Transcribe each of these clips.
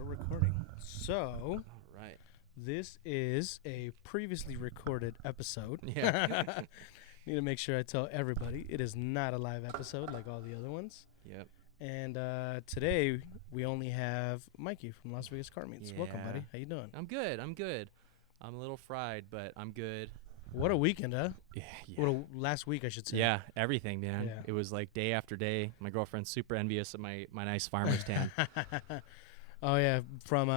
we're recording. So, All right. this is a previously recorded episode. Yeah. Need to make sure I tell everybody it is not a live episode like all the other ones. Yep. And today we only have Mikey from Las Vegas Carmeets. Welcome, buddy. How you doing? I'm good. I'm a little fried, but I'm good. What a weekend, huh? Yeah. What a last week, I should say. Yeah, everything, man. Yeah. It was like day after day. My girlfriend's super envious of my nice farmer's tan. Oh yeah, from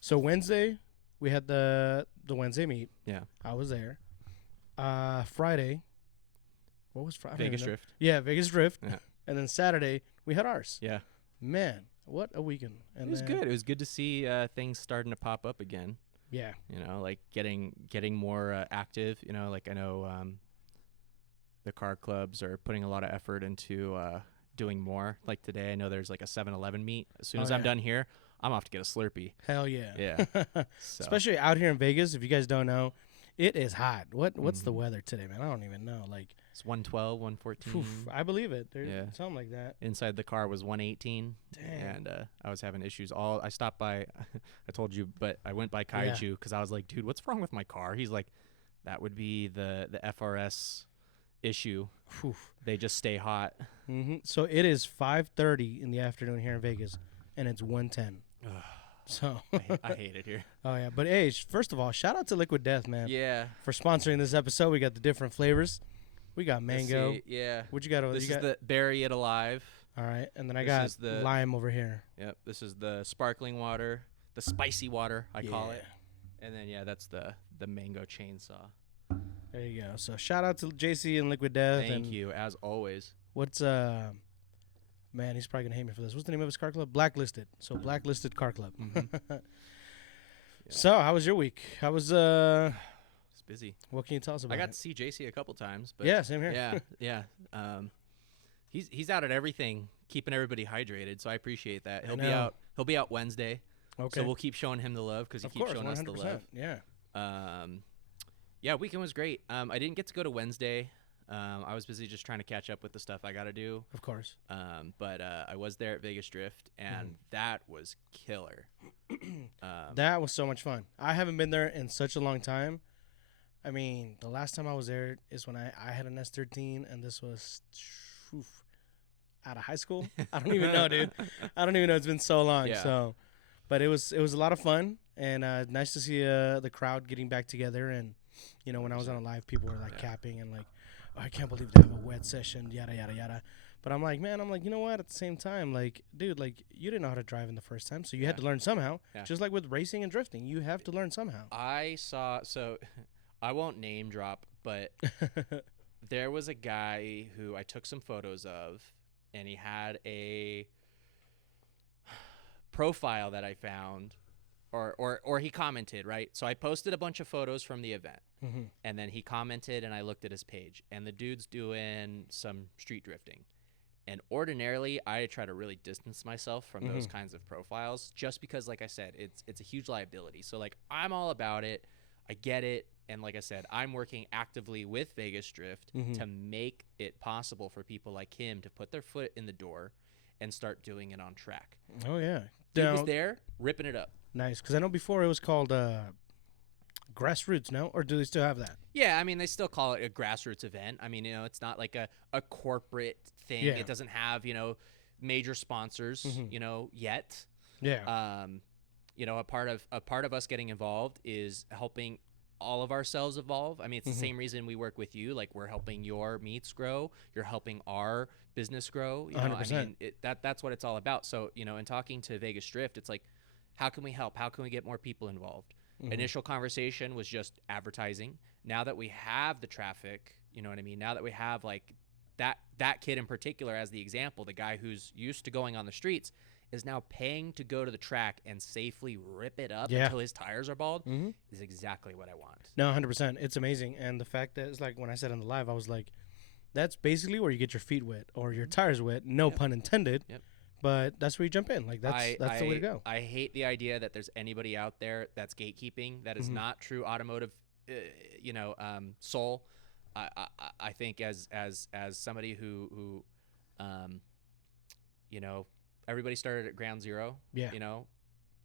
so Wednesday we had the Wednesday meet. Yeah. I was there. Friday, what was Friday? Vegas Drift. Yeah, Vegas Drift. Yeah. And then Saturday we had ours. Yeah. Man, what a weekend! And It was then, good. It was good to see things starting to pop up again. Yeah. You know, like getting more active. You know, like I know the car clubs are putting a lot of effort into doing more. Like today, I know there's like a 7-Eleven meet. As soon as I'm done here, I'm off to get a Slurpee. Hell yeah. Yeah. So. Especially out here in Vegas. If you guys don't know, it is hot. What's the weather today, man? I don't even know. Like It's 112, 114. I believe it. Yeah. Something like that. Inside the car was 118. Dang. And I was having issues. I stopped by, I told you, but I went by Kaiju because I was like, dude, what's wrong with my car? He's like, that would be the FRS issue. Oof. They just stay hot. Mm-hmm. So it is 5:30 in the afternoon here in Vegas, and it's 1:10. So I hate it here. Oh yeah, but hey, first of all, shout out to Liquid Death, man, Yeah. for sponsoring this episode. We got the different flavors. We got mango. Let's see. Yeah. What you got over there? This is the Bury It Alive. All right, and then I this got is the- lime over here. Yep. This is the sparkling water, the spicy water, I call it. And then, yeah, that's the mango chainsaw. There you go. So shout out to JC and Liquid Death. Thank and you, as always. What's man, he's probably gonna hate me for this. What's the name of his car club? Blacklisted. So Blacklisted Car Club. Yeah. So how was your week? How was It's busy. What can you tell us about I got it? to see JC a couple times. But Yeah, same here. Yeah. He's out at everything, keeping everybody hydrated. So I appreciate that. I He'll be know. out. He'll be out Wednesday. Okay. So we'll keep showing him the love because he of keeps course, showing 100%. us the love. Yeah. Yeah, weekend was great. I didn't get to go to Wednesday. I was busy just trying to catch up with the stuff I got to do. Of course. But I was there at Vegas Drift, and that was killer. That was so much fun. I haven't been there in such a long time. I mean, the last time I was there is when I had an S13, and this was out of high school. I don't even know, dude. I don't even know. It's been so long. Yeah. So, but it was a lot of fun, and nice to see the crowd getting back together. And you know, when I was on a live, people were like capping and like, oh, I can't believe they have a wet session, yada yada yada. But I'm like, you know what? At the same time, like, dude, like, you didn't know how to drive in the first time, so you had to learn somehow. Yeah. Just like with racing and drifting, you have to learn somehow. So I won't name drop, but there was a guy who I took some photos of, and he had a profile that I found, or he commented, right? So I posted a bunch of photos from the event, and then he commented, and I looked at his page, and the dude's doing some street drifting. And ordinarily, I try to really distance myself from those kinds of profiles, just because, like I said, it's a huge liability. So, like, I'm all about it. I get it. And like I said, I'm working actively with Vegas Drift to make it possible for people like him to put their foot in the door and start doing it on track. Oh, yeah. He was there ripping it up. Nice. Because I know before it was called Grassroots, no? Or do they still have that? Yeah, I mean, they still call it a grassroots event. I mean, you know, it's not like a corporate thing. Yeah. It doesn't have, you know, major sponsors, you know, yet. Yeah. You know, a part of us getting involved is helping all of ourselves evolve. I mean, it's the same reason we work with you. Like, we're helping your meets grow. You're helping our business grow. You know, 100%. I mean, that's what it's all about. So, you know, in talking to Vegas Drift, it's like, how can we help? How can we get more people involved? Initial conversation was just advertising. Now that we have the traffic, you know what I mean? Now that we have, like, that kid in particular as the example, the guy who's used to going on the streets is now paying to go to the track and safely rip it up until his tires are bald, is exactly what I want. No, 100%. It's amazing. And the fact that it's like when I said on the live, I was like, that's basically where you get your feet wet or your tires wet. No pun intended. Yep. But that's where you jump in. Like, that's the way to go. I hate the idea that there's anybody out there that's gatekeeping. That is not true automotive, soul. I think as somebody who, you know, everybody started at ground zero. Yeah. You know,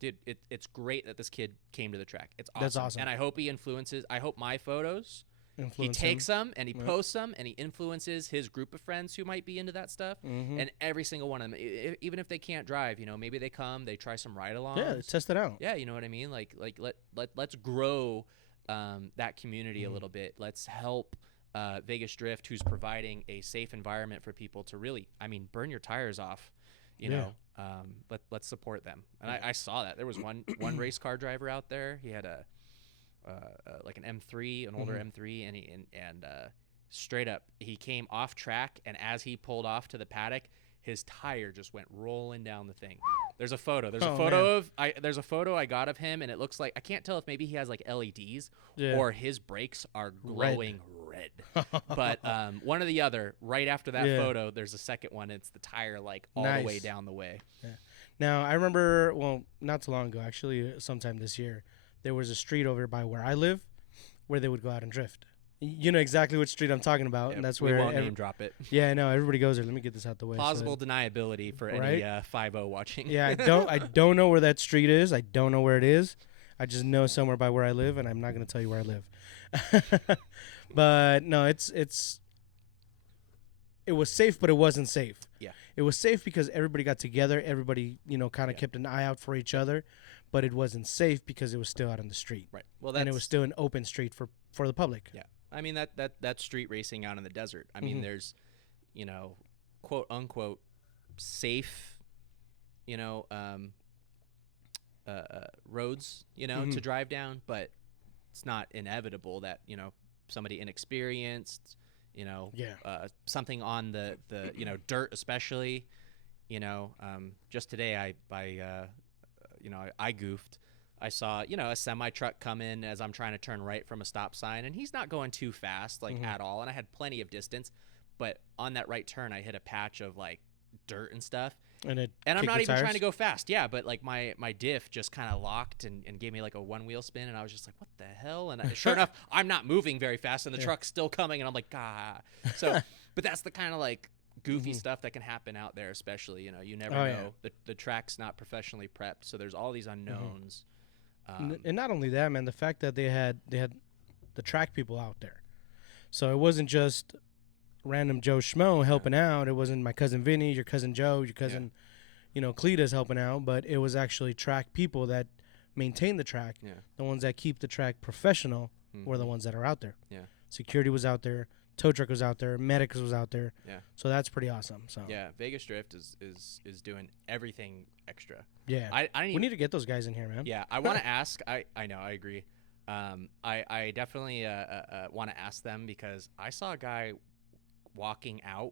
dude, it's great that this kid came to the track. It's awesome. That's awesome. And I hope he influences. I hope my photos. Influence He takes him. them and he posts them and he influences his group of friends who might be into that stuff. And every single one of them, even if they can't drive, you know, maybe they come, they try some ride-alongs. Yeah, test it out. Yeah, you know what I mean. Like let's grow that community a little bit. Let's help Vegas Drift, who's providing a safe environment for people to really, I mean, burn your tires off. You know, let's support them. And I saw that there was one race car driver out there. He had a like an M3, an older M3, and straight up he came off track, and as he pulled off to the paddock, his tire just went rolling down the thing. There's a photo. There's a photo I got of him, and it looks like, I can't tell if maybe he has like LEDs or his brakes are glowing red. But one or the other. Right after that photo, there's a second one. It's the tire like all the way down the way. Yeah. Now I remember, well, not too long ago, actually, sometime this year, there was a street over by where I live where they would go out and drift. You know exactly which street I'm talking about, and that's where we won't name drop it. Yeah, I know, everybody goes there. Let me get this out the way. Plausible deniability for any 5-0 watching. Yeah, I don't know where that street is. I don't know where it is. I just know somewhere by where I live, and I'm not going to tell you where I live. But no, it was safe, but it wasn't safe. Yeah. It was safe because everybody got together. Everybody, you know, kind of kept an eye out for each other. But it wasn't safe because it was still out on the street. Right. Well, and it was still an open street for the public. Yeah. I mean, that's street racing out in the desert. I mean, there's, you know, quote unquote safe, you know, roads, you know, to drive down, but it's not inevitable that, you know, somebody inexperienced, you know, something on the you know, dirt especially, you know, just today I goofed. I saw, you know, a semi truck come in as I'm trying to turn right from a stop sign, and he's not going too fast, like at all. And I had plenty of distance, but on that right turn, I hit a patch of like dirt and stuff. And I'm not even trying to go fast. Yeah. But like my diff just kind of locked and gave me like a one wheel spin. And I was just like, what the hell? And sure enough, I'm not moving very fast and the truck's still coming. And I'm like, So, but that's the kind of like goofy stuff that can happen out there, especially, you know, you never know. The track's not professionally prepped. So there's all these unknowns. And not only that, man, the fact that they had the track people out there. So it wasn't just random Joe Schmo helping out. It wasn't my cousin Vinny, your cousin Joe, your cousin, you know, Cleta's helping out, but it was actually track people that maintain the track. Yeah. The ones that keep the track professional were the ones that are out there. Yeah. Security was out there. Tow truck was out there. Medics was out there. Yeah. So that's pretty awesome. So yeah, Vegas Drift is doing everything extra. Yeah. We need to get those guys in here, man. Yeah. I want to ask. I know. I agree. I definitely want to ask them because I saw a guy walking out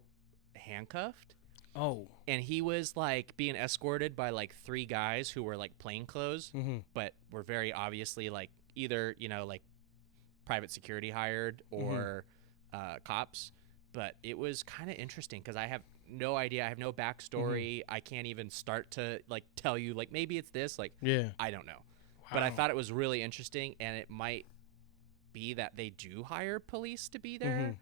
handcuffed. Oh. And he was like being escorted by like 3 guys who were like plainclothes, but were very obviously like either, you know, like private security hired or cops. But it was kind of interesting because I have no idea. I have no backstory. I can't even start to like tell you like maybe it's this. Like, I don't know. Wow. But I thought it was really interesting, and it might be that they do hire police to be there.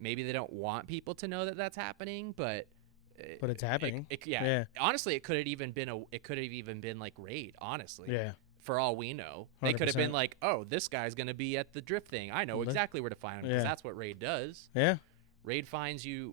Maybe they don't want people to know that that's happening, but it's happening. Honestly, it could have even been like raid. Honestly, yeah. For all we know, 100%. They could have been like, "Oh, this guy's gonna be at the drift thing. I know exactly where to find him because that's what raid does." Yeah, raid finds your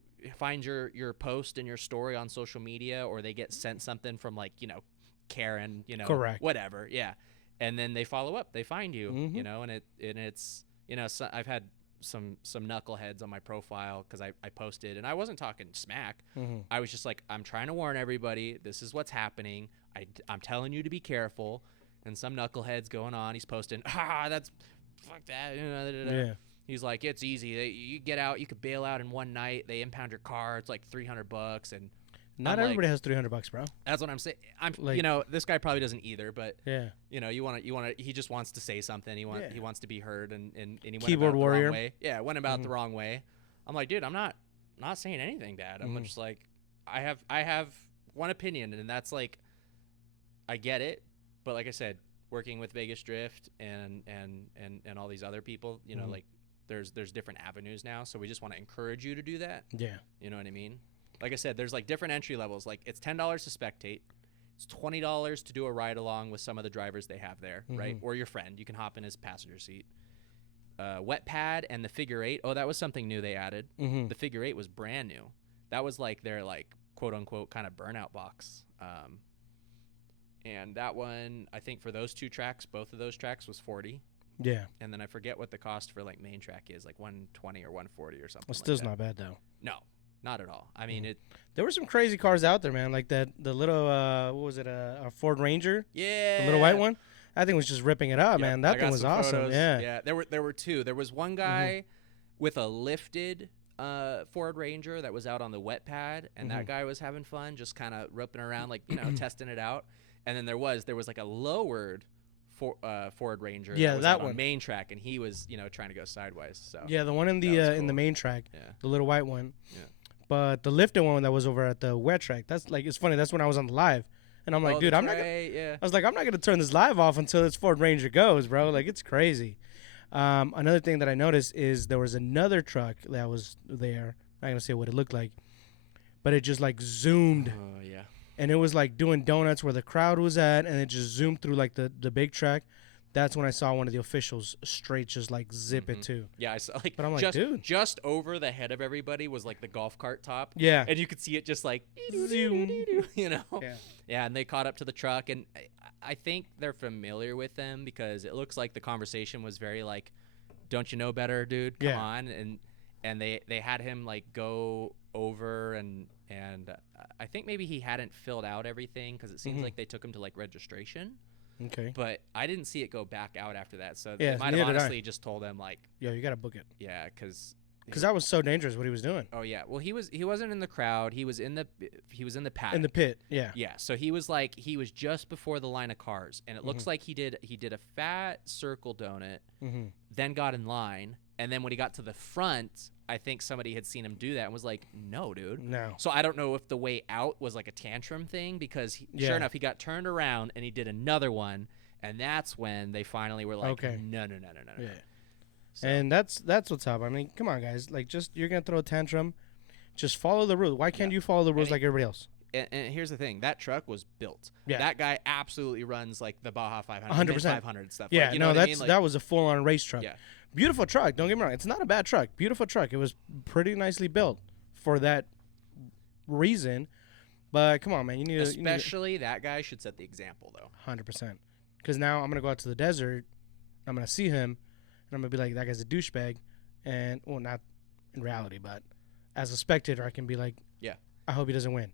post and your story on social media, or they get sent something from like, you know, Karen, you know, correct, whatever, yeah, and then they follow up. They find you, you know, and it's you know, so I've had some knuckleheads on my profile because I posted, and I wasn't talking smack. I was just like, I'm trying to warn everybody, this is what's happening. I'm telling you to be careful. And some knuckleheads going on, he's posting, that's fuck that. Yeah. He's like, it's easy. You get out, you could bail out in one night. They impound your car. It's like $300, and not everybody has $300, bro. That's what I'm saying. You know, this guy probably doesn't either, but yeah, you know, you want to. He just wants to say something. He wants to be heard, and he went keyboard about warrior. The wrong way. Yeah, went about the wrong way. I'm like, dude, I'm not saying anything bad. I'm just like, I have one opinion, and that's like, I get it, but like I said, working with Vegas Drift and all these other people, you know, like there's different avenues now, so we just want to encourage you to do that. Yeah, you know what I mean. Like I said, there's like different entry levels. Like it's $10 to spectate, It's $20 to do a ride along with some of the drivers they have there, right? Or your friend. You can hop in his passenger seat. Wet pad and the figure eight. Oh, that was something new they added. The figure eight was brand new. That was like their like quote unquote kind of burnout box. And that one, I think for those two tracks, both of those tracks was $40. Yeah. And then I forget what the cost for like main track is, like $120 or $140 or something. Well, still's like not bad though. No, not at all. I mean, there were some crazy cars out there, man. Like the little what was it? A Ford Ranger. Yeah. The little white one. That thing was just ripping it up, man. That thing was awesome. Photos. Yeah. Yeah. There were two. There was one guy with a lifted Ford Ranger that was out on the wet pad, and that guy was having fun, just kind of ripping around, like testing it out. And then there was like a lowered Ford Ranger. Yeah, that was that out one. on main track, and he was trying to go sideways. So yeah, the one in the cool. in the main track, the little white one. Yeah. But the lifted one that was over at the wet track, that's like, it's funny. That's when I was on the live, and I'm like, dude, I'm not. I was like, I'm not gonna turn this live off until this Ford Ranger goes, bro. Like, it's crazy. Another thing that I noticed is there was another truck that was there. I'm not gonna say what it looked like, but it just like zoomed. Oh yeah. And it was like doing donuts where the crowd was at, and it just zoomed through like the big track. That's when I saw one of the officials straight just like zip it too. Yeah, I saw like, but I'm like, dude, just over the head of everybody was like the golf cart top. Yeah. And you could see it just like Zoom. Yeah. Yeah, and they caught up to the truck, and I think they're familiar with them because it looks like the conversation was very like, don't you know better, dude? Come on. And they had him like go over and I think maybe he hadn't filled out everything because it seems like they took him to like registration. Okay. But I didn't see it go back out after that, so Yeah, they might have honestly just told him like, yo, you gotta book it. yeah, because that was so dangerous what he was doing. Oh yeah, well he wasn't in the crowd. He was in the paddock. In the pit. Yeah. Yeah. So he was just before the line of cars, and it looks like he did a fat circle donut, then got in line, and then when he got to the front, I think somebody had seen him do that and was like, no, dude. No. So I don't know if the way out was like a tantrum thing because sure enough, he got turned around and he did another one, and that's when they finally were like, okay. No. Yeah. So. And that's what's up. I mean, come on, guys. Like, just you're gonna throw a tantrum, just follow the rules. Why can't you follow the rules like everybody else? And here's the thing: that truck was built. Yeah. That guy absolutely runs like the Baja 500, 100%. 500 stuff. Yeah. Like, you know what I mean? Like, that was a full-on race truck. Yeah. Beautiful truck. Don't get me wrong. It's not a bad truck. Beautiful truck. It was pretty nicely built for that reason. But come on, man. Especially that guy should set the example, though. 100%. Because now I'm gonna go out to the desert. I'm gonna see him, and I'm gonna be like, that guy's a douchebag. And well, not in reality, but as a spectator, I can be like, yeah, I hope he doesn't win.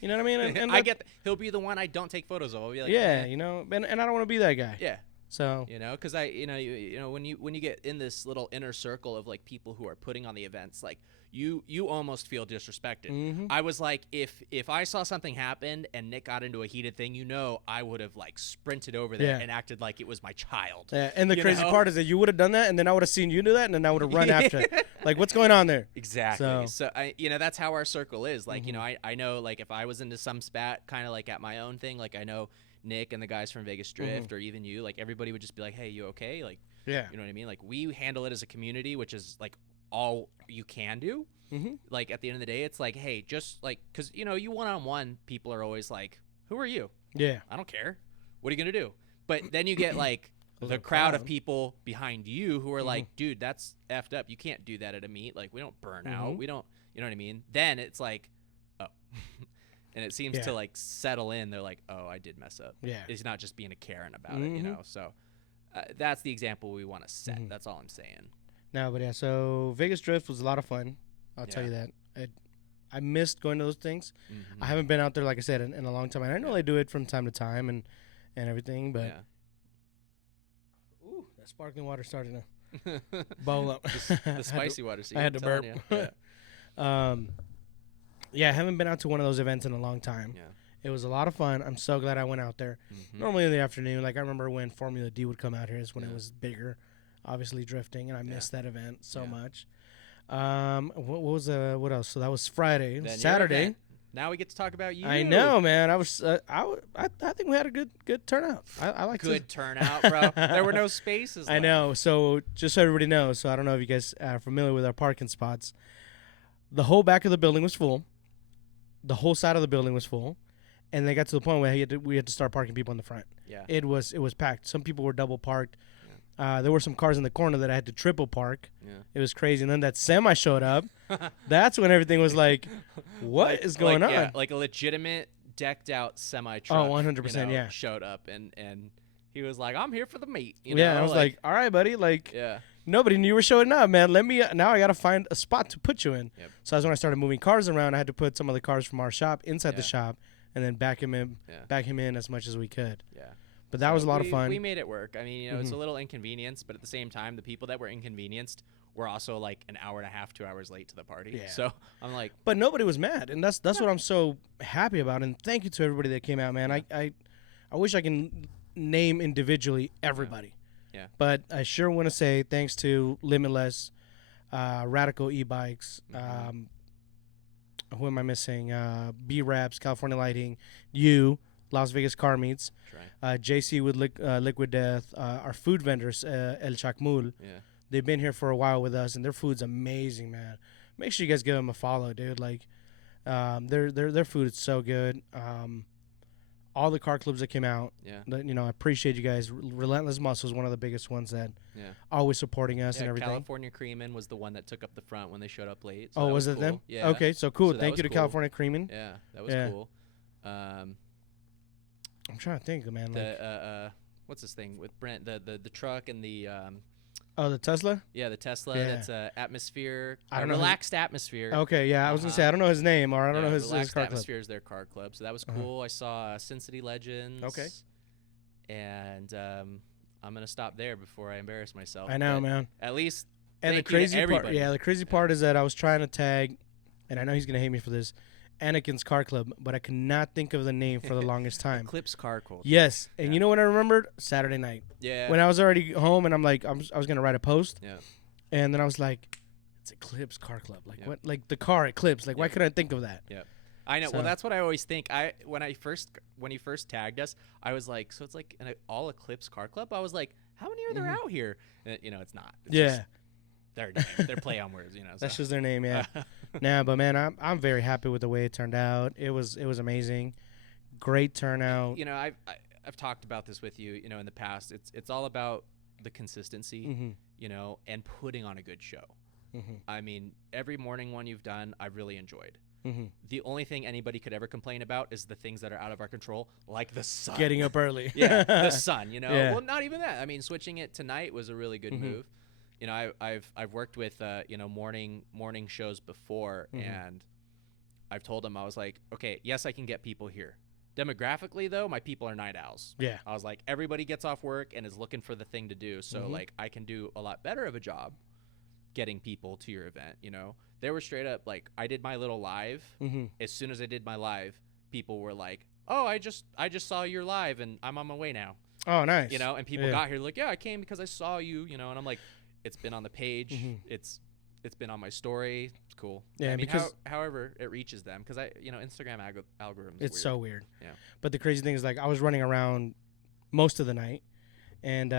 You know what I mean? And I get he'll be the one I don't take photos of. I'll be like, yeah, and I don't want to be that guy. Yeah. So because when you get in this little inner circle of like people who are putting on the events, like you almost feel disrespected. I was like, if I saw something happen and Nick got into a heated thing, I would have like sprinted over there and acted like it was my child. Yeah, and the crazy part is that you would have done that, and then I would have seen you do that, and then I would have run after it. Like, what's going on there? Exactly. So I, that's how our circle is. Like, I know, like, if I was into some spat, kind of like at my own thing, like I know Nick and the guys from Vegas Drift, or even you, like everybody would just be like, hey, you okay? Like, yeah, you know what I mean? Like, we handle it as a community, which is like all you can do. Like, at the end of the day, it's like, hey, just like, because you one-on-one, people are always like, who are you? Yeah, I don't care. What are you gonna do? But then you get like the crowd of people behind you who are like, dude, that's effed up. You can't do that at a meet. Like, we don't burn out. We don't, you know what I mean? Then it's like, oh. And it seems to like settle in. They're like, oh, I did mess up. Yeah. It's not just being a Karen about it, So that's the example we want to set. That's all I'm saying. No, but yeah, so Vegas Drift was a lot of fun. I'll tell you that. I missed going to those things. I haven't been out there, like I said, in a long time. And I know they do it from time to time and everything, but ooh, that sparkling water started to bowl up. The spicy water. I had to burp. Yeah, I haven't been out to one of those events in a long time. Yeah. It was a lot of fun. I'm so glad I went out there. Normally in the afternoon, like I remember when Formula D would come out here is when it was bigger, obviously drifting, and I missed that event so much. What else? So that was Friday. Then Saturday. Now we get to talk about you. I know, man. I think we had a good turnout. I like good turnout, bro. There were no spaces. I know. So just so everybody knows, so I don't know if you guys are familiar with our parking spots. The whole back of the building was full. The whole side of the building was full. and they got to the point where we had to start parking people in the front. Yeah. It was packed. Some people were double parked. There were some cars in the corner that I had to triple park. Yeah. It was crazy. And then that semi showed up. That's when everything was like, what is going on? Yeah, like a legitimate decked out semi truck. Oh, 100%, yeah. Showed up and he was like, I'm here for the meat. I was like, all right, buddy. Like, yeah. Nobody knew you were showing up, man. Now I got to find a spot to put you in. Yep. So that's when I started moving cars around. I had to put some of the cars from our shop inside the shop and then back him in as much as we could. Yeah. But that was a lot of fun. We made it work. I mean, it's a little inconvenienced, but at the same time, the people that were inconvenienced were also like an hour and a half, 2 hours late to the party. Yeah. So I'm like, but nobody was mad, and that's what I'm so happy about. And thank you to everybody that came out, man. Yeah. I wish I can name individually everybody. Yeah. But I sure want to say thanks to Limitless, Radical E-Bikes, who am I missing? B-Raps, California Lighting, you, Las Vegas Carmeets, JC with Liquid Death, our food vendors, El Chacmul. Yeah. They've been here for a while with us, and their food's amazing, man. Make sure you guys give them a follow, dude. Like, their food is so good. All the car clubs that came out, I appreciate you guys. Relentless Muscle is one of the biggest ones that always supporting us and everything. California Creamin' was the one that took up the front when they showed up late. So was it cool. them? Yeah. Okay, so cool. So Thank you to cool. California Creamin'. Yeah, that was cool. I'm trying to think, man. The what's this thing with Brent? The truck and the the Tesla? Yeah, the Tesla. Yeah. That's atmosphere. I don't know relaxed atmosphere. Okay, yeah. I was gonna say I don't know his name or I don't know his relaxed car atmosphere club. is their car club. So that was cool. I saw Sin City Legends. Okay. And I'm gonna stop there before I embarrass myself. I know, man. At least. And the crazy part, the crazy part is that I was trying to tag, and I know he's gonna hate me for this, Anakin's Car Club, but I could not think of the name for the longest time. Eclipse Car Club. Yes, and you know what I remembered? Saturday night. Yeah. When I was already home, and I'm like, I was gonna write a post. Yeah. And then I was like, it's Eclipse Car Club. Like what? Like the car Eclipse. Like why couldn't I think of that? Yeah. I know. So. Well, that's what I always think. When he first tagged us, I was like, so it's like an all Eclipse Car Club. I was like, how many are there out here? And, it's not. It's just their name. Their play on words. That's just their name. Yeah. Nah, but man, I'm very happy with the way it turned out. It was amazing. Great turnout. I've talked about this with you. In the past, it's all about the consistency. And putting on a good show. I mean, every morning one you've done, I've really enjoyed. The only thing anybody could ever complain about is the things that are out of our control, like the sun. Getting up early. The sun, Well, not even that. I mean, switching it tonight was a really good move. I've worked with morning shows before, and I've told them, I was like, okay, yes, I can get people here. Demographically, though, my people are night owls. Yeah. I was like, everybody gets off work and is looking for the thing to do. So, like, I can do a lot better of a job getting people to your event, They were straight up, like, I did my little live. As soon as I did my live, people were like, oh, I just saw your live, and I'm on my way now. Oh, nice. And people got here like, yeah, I came because I saw you, and I'm like, it's been on the page. It's been on my story. It's cool. Yeah, I mean, because however it reaches them, because Instagram algorithms. It's weird. so weird. Yeah. But the crazy thing is, like, I was running around most of the night, and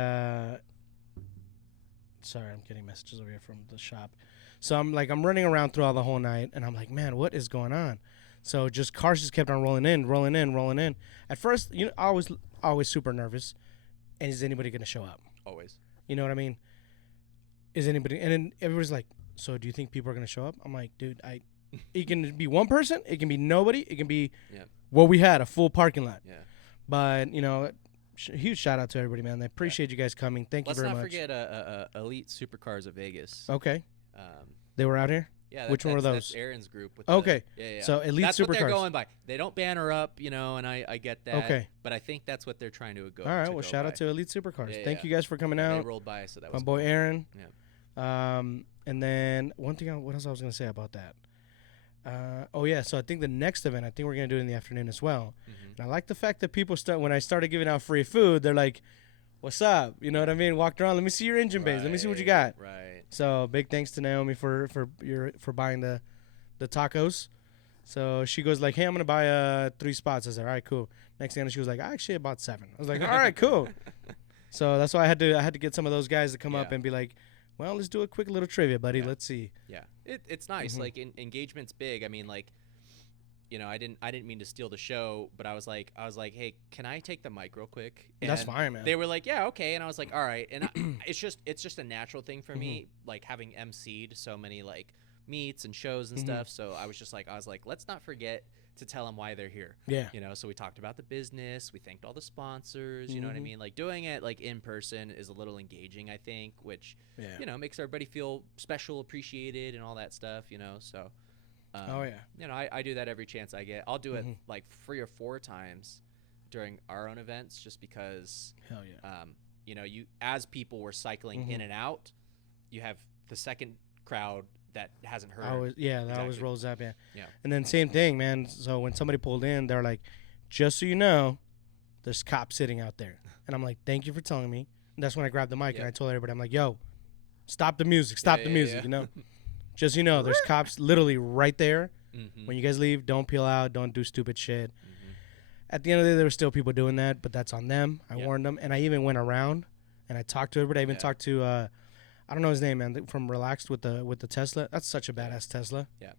sorry, I'm getting messages over here from the shop. So I'm running around throughout the whole night, and I'm like, man, what is going on? So cars just kept on rolling in. At first, I was always super nervous. And is anybody gonna show up? Always. You know what I mean? Is anybody? And then everybody's like, so do you think people are gonna show up? I'm like, dude, it can be one person, it can be nobody, it can be what we had, a full parking lot. Yeah. But huge shout out to everybody, man. I appreciate you guys coming. Thank you very much. Let's not forget Elite Supercars of Vegas. Okay. They were out here. Yeah. Which one were those? That's Aaron's group. Okay. Yeah. So Elite that's Supercars. What they're going by. They don't banner up, and I get that. Okay. But I think that's what they're trying to go. All right. Well, shout out to Elite Supercars. Thank you guys for coming They out. rolled by, so that My was boy cool. Aaron. Yeah. And then what else I was gonna say about that? So I think the next event, we're gonna do it in the afternoon as well. And I like the fact that people when I started giving out free food, they're like, "What's up?" You know what I mean? Walked around. Let me see your engine bays. Let me see what you got. Right. So big thanks to Naomi for buying the tacos. So she goes like, "Hey, I'm gonna buy 3 spots." I said, "All right, cool." Next thing she was like, "I actually bought 7." I was like, "All right, cool." So that's why I had to get some of those guys to come up and be like, well, let's do a quick little trivia, buddy. Let's see. Yeah, it's nice. Like engagement's big. I mean, like I didn't mean to steal the show, but I was like, hey, can I take the mic real quick? And That's fine, man. they were like, yeah, okay. And I was like, all right. And it's just a natural thing for me, like having emceed so many like meets and shows and stuff. So I was like, let's not forget to tell them why they're here. Yeah. So we talked about the business, we thanked all the sponsors, you know what I mean? Like doing it like in person is a little engaging, I think, which, makes everybody feel special, appreciated and all that stuff, so. I do that every chance I get. I'll do it like 3 or 4 times during our own events, just because. Hell yeah. You as people were cycling in and out, you have the second crowd that hasn't heard. That always rolls up. Yeah. Yeah. And then same thing, man. So when somebody pulled in, they're like, "Just so you know, there's cops sitting out there." And I'm like, "Thank you for telling me." And that's when I grabbed the mic and I told everybody, I'm like, "Yo, stop the music, Just there's cops literally right there. When you guys leave, don't peel out, don't do stupid shit. At the end of the day, there were still people doing that, but that's on them. I warned them, and I even went around and I talked to everybody. I even talked to I don't know his name, man, from Relaxed with the Tesla. That's such a badass Tesla. Yeah.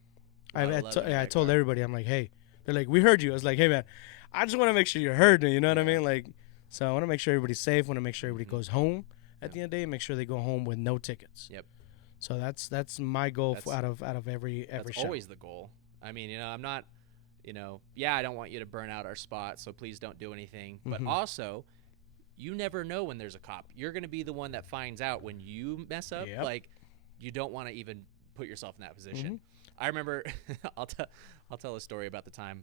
I told everybody, I'm like, hey, they're like, we heard you. I was like, hey man, I just want to make sure you heard me. You know what I mean? Like, so I want to make sure everybody's safe. Want to make sure everybody goes home at the end of the day. Make sure they go home with no tickets. Yep. So that's my goal out of every that's show. Always the goal. I mean, I'm not, I don't want you to burn out our spot, so please don't do anything. But also, you never know when there's a cop. You're going to be the one that finds out when you mess up. Yep. Like, you don't want to even put yourself in that position. I remember, I'll tell a story about the time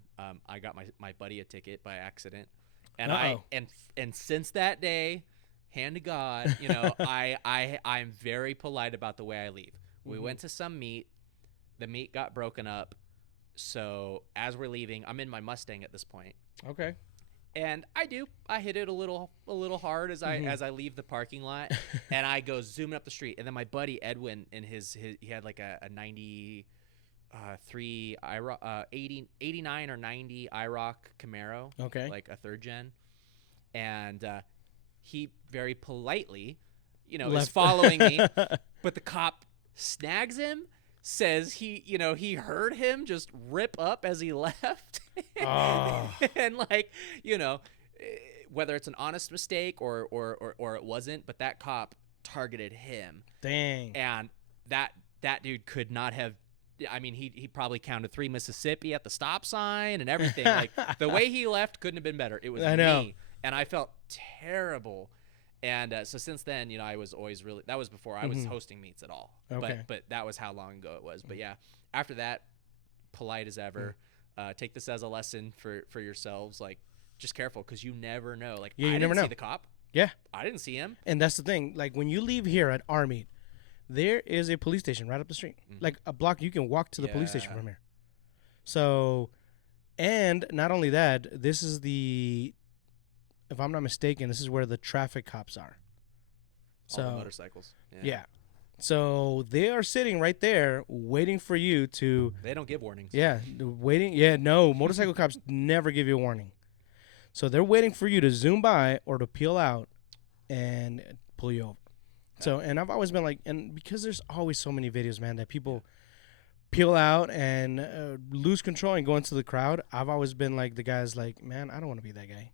I got my buddy a ticket by accident, and and since that day. Hand to God, I'm very polite about the way I leave. We went to some meet. The meet got broken up. So as we're leaving, I'm in my Mustang at this point. Okay. And I hit it a little hard as I leave the parking lot, and I go zooming up the street. And then my buddy Edwin in he had like a 93 89 or 90 IROC Camaro. Okay. Like a 3rd gen. And he very politely, is following me, but the cop snags him, says he heard him just rip up as he left. And like, whether it's an honest mistake or it wasn't, but that cop targeted him. Dang. And that dude could not have. I mean, he probably counted 3 Mississippi at the stop sign and everything. Like the way he left couldn't have been better. It was me. And I felt terrible. And so since then, I was always really – that was before I was hosting meets at all. Okay. But that was how long ago it was. But, yeah, after that, polite as ever. Take this as a lesson for yourselves. Like, just careful because you never know. Like, I didn't see the cop. Yeah. I didn't see him. And that's the thing. Like, when you leave here at our meet, there is a police station right up the street. Like, a block. You can walk to the police station from here. So – and not only that, this is the – if I'm not mistaken, this is where the traffic cops are. All the motorcycles. Yeah. So they are sitting right there waiting for you to... They don't give warnings. Yeah. Waiting. Yeah, no. Motorcycle cops never give you a warning. So they're waiting for you to zoom by or to peel out and pull you over. Okay. So, and I've always been like... And because there's always so many videos, man, that people peel out and lose control and go into the crowd, I've always been like the guy's like, man, I don't want to be that guy.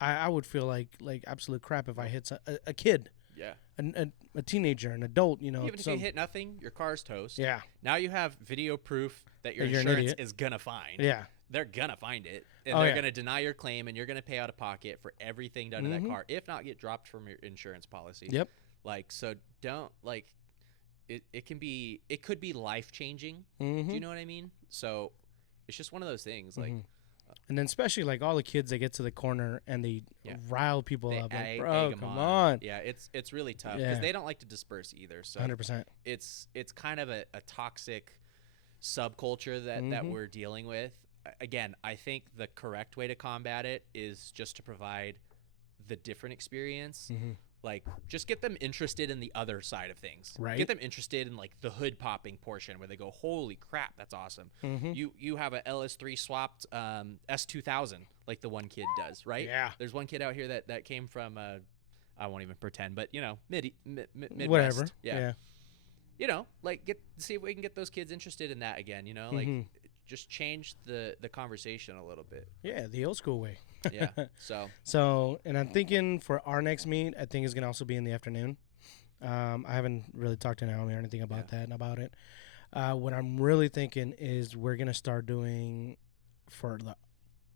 I would feel like absolute crap if I hit a kid. Yeah. A teenager, an adult, Even if you hit nothing, your car's toast. Yeah. Now you have video proof that your insurance is going to find. Yeah. They're going to find it. And they're going to deny your claim, and you're going to pay out of pocket for everything done to that car, if not get dropped from your insurance policy. Yep. Like, so don't, like, it could be life-changing. Do you know what I mean? So it's just one of those things. Like, and then especially like all the kids that get to the corner and they rile people up. Like, bro, come on. Yeah, it's really tough because they don't like to disperse either. So 100%. It's kind of a toxic subculture that we're dealing with. Again, I think the correct way to combat it is just to provide the different experience. Like, just get them interested in the other side of things. Right. Get them interested in, like, the hood popping portion where they go, holy crap, that's awesome. You have a LS3 swapped S2000 like the one kid does, right? Yeah. There's one kid out here that came from, I won't even pretend, but, Midwest. Whatever. Yeah. Like, see if we can get those kids interested in that again, like, just change the conversation a little bit. Yeah, the old school way. Yeah. So So, and I'm thinking for our next meet, I think it's gonna also be in the afternoon. I haven't really talked to Naomi or anything about that and about it. What I'm really thinking is we're gonna start doing for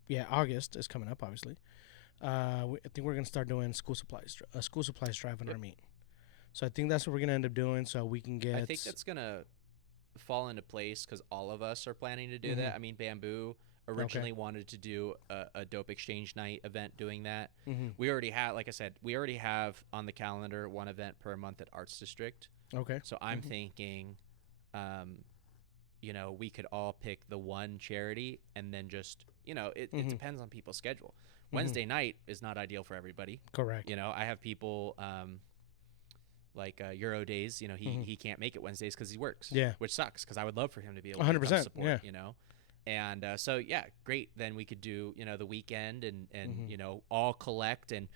the August is coming up, obviously. I think we're gonna start doing school supplies, a school supplies drive on our meet. So I think that's what we're gonna end up doing, so we can get. I think that's gonna fall into place because all of us are planning to do that. I mean, Bamboo originally wanted to do a dope exchange night event doing that. We already have, like I said, we already have on the calendar one event per month at Arts District. Okay. So I'm thinking, you know, we could all pick the one charity and then just, you know, it depends on people's schedule. Wednesday night is not ideal for everybody. Correct. You know, I have people like Euro Days, you know, he can't make it Wednesdays because he works. Yeah. Which sucks because I would love for him to be able 100%, to come support, yeah. you know. And so, yeah, great. Then we could do, you know, the weekend and you know, all collect and,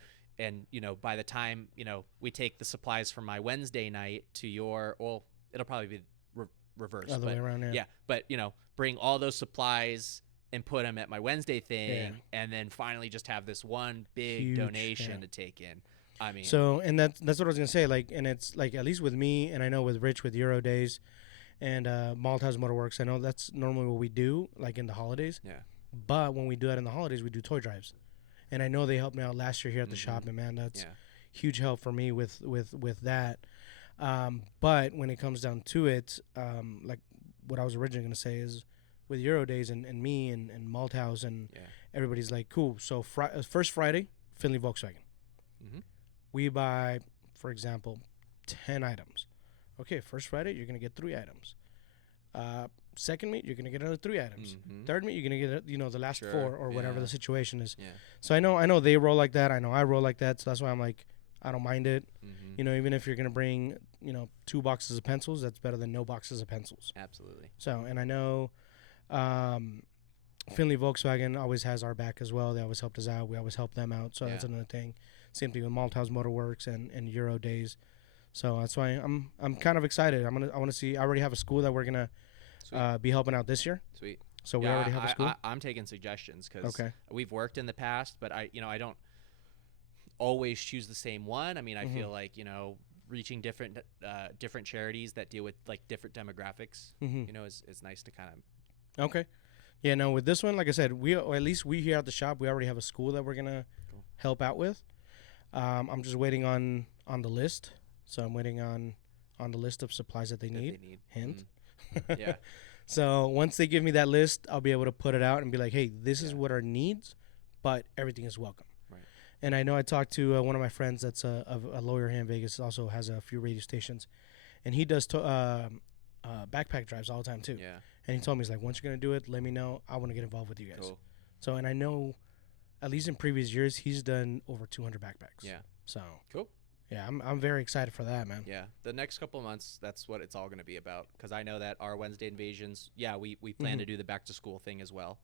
you know, by the time, you know, we take the supplies from my Wednesday night to your, well, it'll probably be reversed. Other way around, yeah. But, you know, bring all those supplies and put them at my Wednesday thing and then finally just have this one big huge donation to take in. I mean, so, and that's what I was gonna say. Like, and it's like at least with me, and I know with Rich with Euro Days, and Malthouse Motorworks. I know that's normally what we do, like in the holidays. Yeah. But when we do that in the holidays, we do toy drives, and I know they helped me out last year here at the shop, and man, that's huge help for me with that. But when it comes down to it, like what I was originally gonna say is, with Euro Days and me and Malthouse and everybody's like, cool. So first Friday, Finley Volkswagen. We buy, for example, 10 items. Okay, first Friday, you're going to get 3 items. Second meet, you're going to get another 3 items. Third meet, you're going to get, you know, the last 4 or whatever the situation is. Yeah. So I know they roll like that. I know I roll like that. So that's why I'm like, I don't mind it. You know, even if you're going to bring, you know, 2 boxes of pencils, that's better than no boxes of pencils. Absolutely. So, and I know Finley Volkswagen always has our back as well. They always helped us out. We always help them out. So that's another thing. Same thing with Malthouse Motorworks and Euro Days. So that's why I'm kind of excited. I want to see. I already have a school that we're gonna be helping out this year. Sweet. So we already have a school. I'm taking suggestions because we've worked in the past, but I don't always choose the same one. I mean, I feel like, you know, reaching different charities that deal with like different demographics, you know, is nice to kind of. Okay. Yeah. No, with this one, like I said, or at least we here at the shop, we already have a school that we're gonna help out with. I'm just waiting on the list. So I'm waiting on the list of supplies that they need. Hint. Yeah. So once they give me that list, I'll be able to put it out and be like, hey, this is what our needs, but everything is welcome. Right. And I know I talked to one of my friends that's a lawyer here in Vegas, also has a few radio stations, and he does backpack drives all the time too. Yeah. And he told me, he's like, once you're going to do it, let me know. I want to get involved with you guys. Cool. So, and I know at least in previous years, he's done over 200 backpacks. Yeah. So. Cool. Yeah, I'm very excited for that, man. Yeah, the next couple of months, that's what it's all going to be about. Because I know that our Wednesday invasions, we plan to do the back to school thing as well.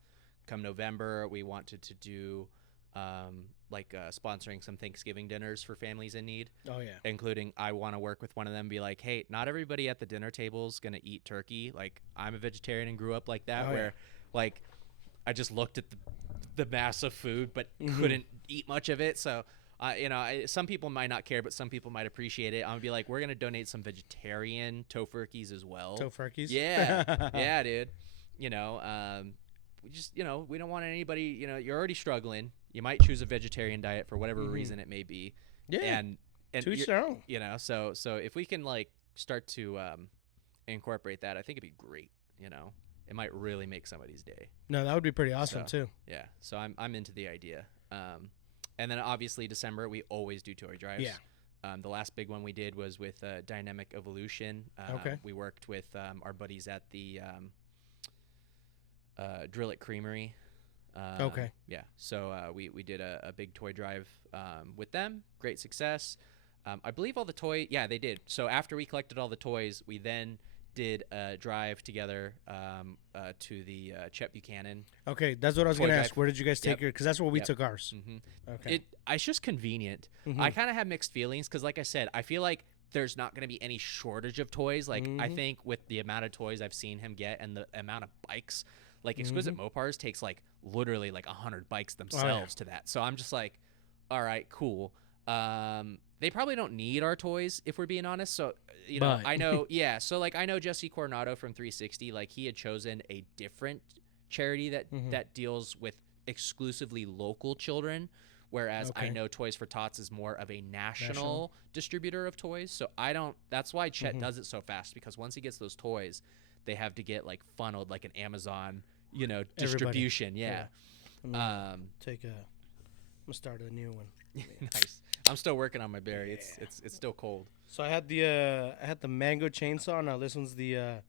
Come November, we wanted to do sponsoring some Thanksgiving dinners for families in need. Oh yeah, including I want to work with one of them. Be like, hey, not everybody at the dinner table is going to eat turkey. Like I'm a vegetarian and grew up like that, where like I just looked at the mass of food but couldn't eat much of it. So. You know, some people might not care, but some people might appreciate it. I'm gonna be like, we're gonna donate some vegetarian tofurkeys as well. Tofurkeys? Yeah, yeah, dude. You know, we just, you know, we don't want anybody. You know, you're already struggling. You might choose a vegetarian diet for whatever reason it may be. Yeah, and to each their own. You know, so if we can like start to incorporate that, I think it'd be great. You know, it might really make somebody's day. No, that would be pretty awesome too. Yeah, so I'm into the idea. And then obviously December, we always do toy drives. Yeah. The last big one we did was with Dynamic Evolution. We worked with our buddies at the Drill It Creamery. Yeah. So we did a big toy drive with them. Great success. I believe all the toys. Yeah, they did. So after we collected all the toys, we then did a drive together to the Chet Buchanan. Okay, that's what I was going to ask. Where did you guys take your? Because that's where we took ours. Okay, it's just convenient. I kind of have mixed feelings because, like I said, I feel like there's not going to be any shortage of toys. Like I think with the amount of toys I've seen him get and the amount of bikes, Like Exquisite Mopars takes like literally like 100 bikes Oh, themselves to that. So I'm just like, all right, cool. They probably don't need our toys if we're being honest. So But I know, yeah. So like I know Jesse Coronado from 360. Like he had chosen a different charity that deals with exclusively local children, whereas I Okay. know Toys for Tots is more of a national distributor of toys. So I don't. That's why Chet does it so fast, because once he gets those toys, they have to get like funneled like an Amazon, distribution. Yeah. Take a. I'm gonna start a new one. Nice. I'm still working on my berry. It's still cold. So I had the mango chainsaw. Now this one's the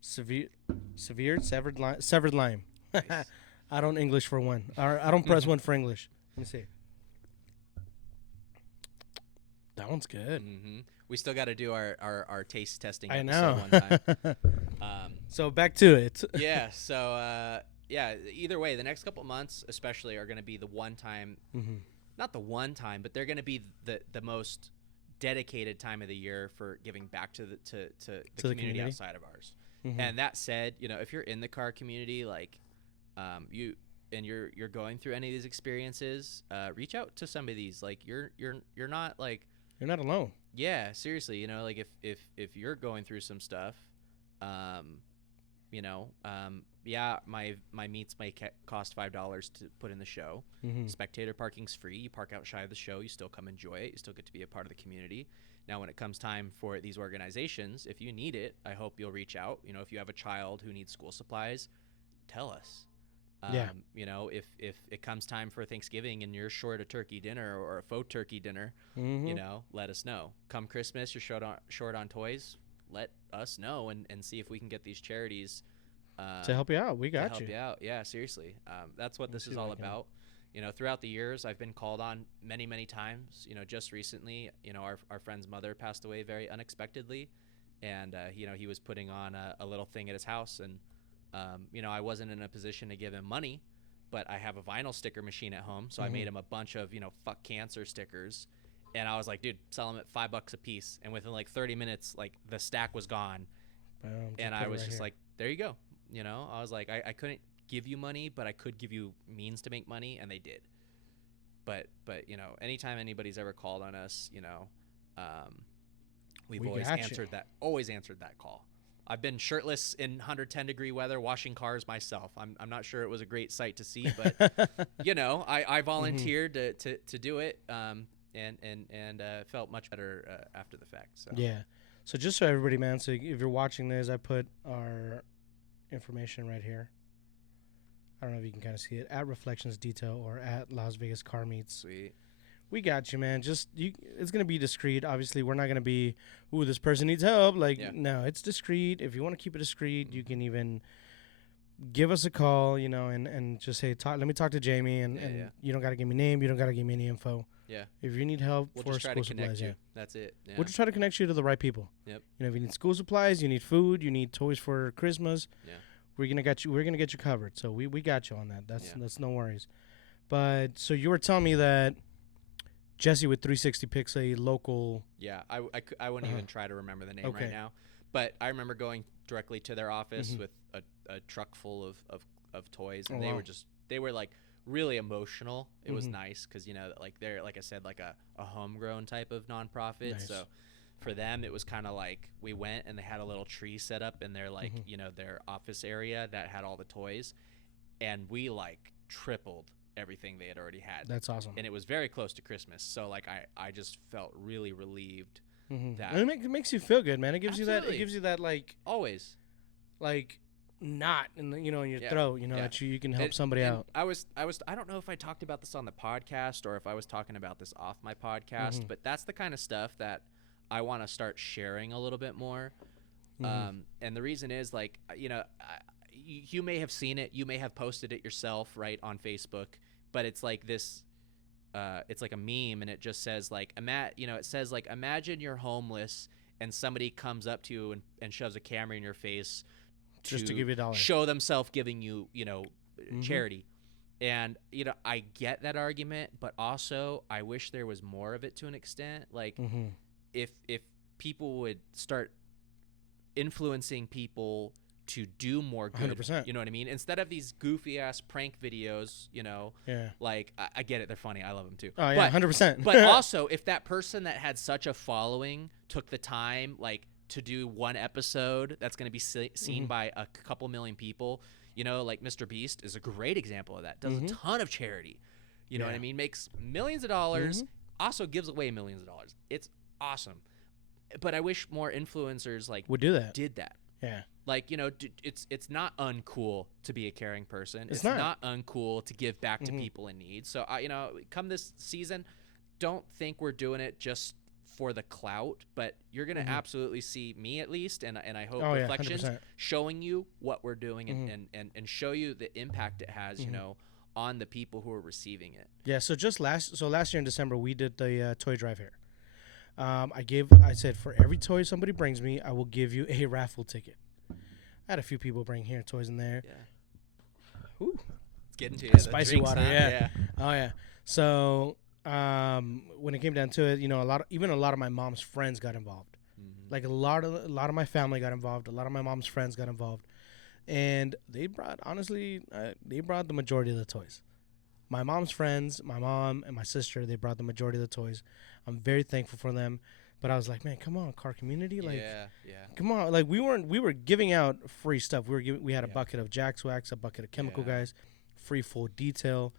severed lime. Nice. I don't English for one. I don't press one for English. Let me see. That one's good. We still got to do our taste testing. I episode know. One time. So back to it. Yeah. So either way, the next couple months especially are going to be the one time. Not the one time, but they're going to be the most dedicated time of the year for giving back to the community outside of ours. And that said, if you're in the car community, like you're going through any of these experiences, reach out to some of these. Like you're not like, you're not alone. Yeah, seriously. Like if you're going through some stuff, my meats may cost $5 to put in the show. Spectator parking's free. You park outside of the show. You still come enjoy it. You still get to be a part of the community. Now, when it comes time for these organizations, if you need it, I hope you'll reach out. If you have a child who needs school supplies, tell us. If it comes time for Thanksgiving and you're short a turkey dinner or a faux turkey dinner, let us know. Come Christmas, you're short on toys, let us know and see if we can get these charities to help you out. We got to help you out. Yeah, seriously. That's what this is all about. Throughout the years, I've been called on many, many times. Just recently, our friend's mother passed away very unexpectedly, and he was putting on a little thing at his house, and I wasn't in a position to give him money, but I have a vinyl sticker machine at home, so I made him a bunch of fuck cancer stickers, and I was like, dude, sell them at $5 a piece, and within like 30 minutes, like the stack was gone, and I was just like, there you go. I was like, I couldn't give you money, but I could give you means to make money, and they did. But anytime anybody's ever called on us, we've always answered that call. I've been shirtless in 110 degree weather washing cars myself. I'm not sure it was a great sight to see, but I volunteered to do it, and felt much better after the fact. So yeah. So just so everybody, man, so if you're watching this, I put our information right here. I don't know if you can kind of see it, at Reflectionz Detail or at Las Vegas Carmeets. Sweet. We got you, man. It's gonna be discreet. Obviously, we're not gonna be, ooh, this person needs help. No, it's discreet. If you want to keep it discreet, you can even give us a call, and just say, let me talk to Jamie, and you don't gotta give me name, you don't gotta give me any info. Yeah. If you need help we'll for just try school to connect supplies, you. That's it. Yeah. We'll just try to connect you to the right people. Yep. If you need school supplies, you need food, you need toys for Christmas. Yeah. We're gonna get you covered. So we got you on that. That's no worries. But so you were telling me that Jesse with 360 picks a local. Yeah, I wouldn't even try to remember the name right now, but I remember going directly to their office with a truck full of toys, and they were like really emotional. It was nice because they're, like I said, like a homegrown type of nonprofit. Nice. So for them, it was kind of like we went and they had a little tree set up in their their office area that had all the toys, and we like tripled everything they had already had. That's awesome. And it was very close to Christmas, so like I just felt really relieved that and it makes you feel good, man. It gives Absolutely. you that like always like knot in the, in your throat, that you can help somebody out. I don't know if I talked about this on the podcast or if I was talking about this off my podcast, but that's the kind of stuff that I want to start sharing a little bit more. And the reason is, like, you may have seen it, you may have posted it yourself, right, on Facebook, but it's like this, it's like a meme, and it just says like, it says like, imagine you're homeless and somebody comes up to you and shoves a camera in your face just to give you $1. Show themselves giving you, charity. And, I get that argument, but also I wish there was more of it to an extent. Like, if people would start influencing people to do more good. 100%. You know what I mean? Instead of these goofy ass prank videos, you know, like I get it, they're funny. I love them too. Oh yeah, 100%. But also, if that person that had such a following took the time, like, to do one episode that's going to be seen by a couple million people, you know, like Mr. Beast is a great example of that. Does a ton of charity. You know what I mean? Makes millions of dollars. Also gives away millions of dollars. It's awesome. But I wish more influencers like would do that. Did that. Yeah. Like, you know, it's not uncool to be a caring person. It's not. not uncool to give back to people in need. So, you know, come this season, don't think we're doing it just for the clout, but you're going to absolutely see me at least, and I hope Reflectionz 100%. showing you what we're doing and show you the impact it has, you know, on the people who are receiving it. Yeah, so last year in December, we did the toy drive here. I said, for every toy somebody brings me, I will give you a raffle ticket. I had a few people bring here toys in there. Yeah. Ooh. It's getting to you. Spicy drinks, water, huh? yeah. Oh, yeah. So when it came down to it, you know, a lot of my mom's friends got involved. Like a lot of my family got involved. A lot of my mom's friends got involved. And they brought the majority of the toys. My mom's friends, my mom and my sister, they brought the majority of the toys. I'm very thankful for them. But I was like, man, come on, car community, like, come on, like we were giving out free stuff. We had a bucket of Jack's Wax, a bucket of Chemical Guys, free full detail,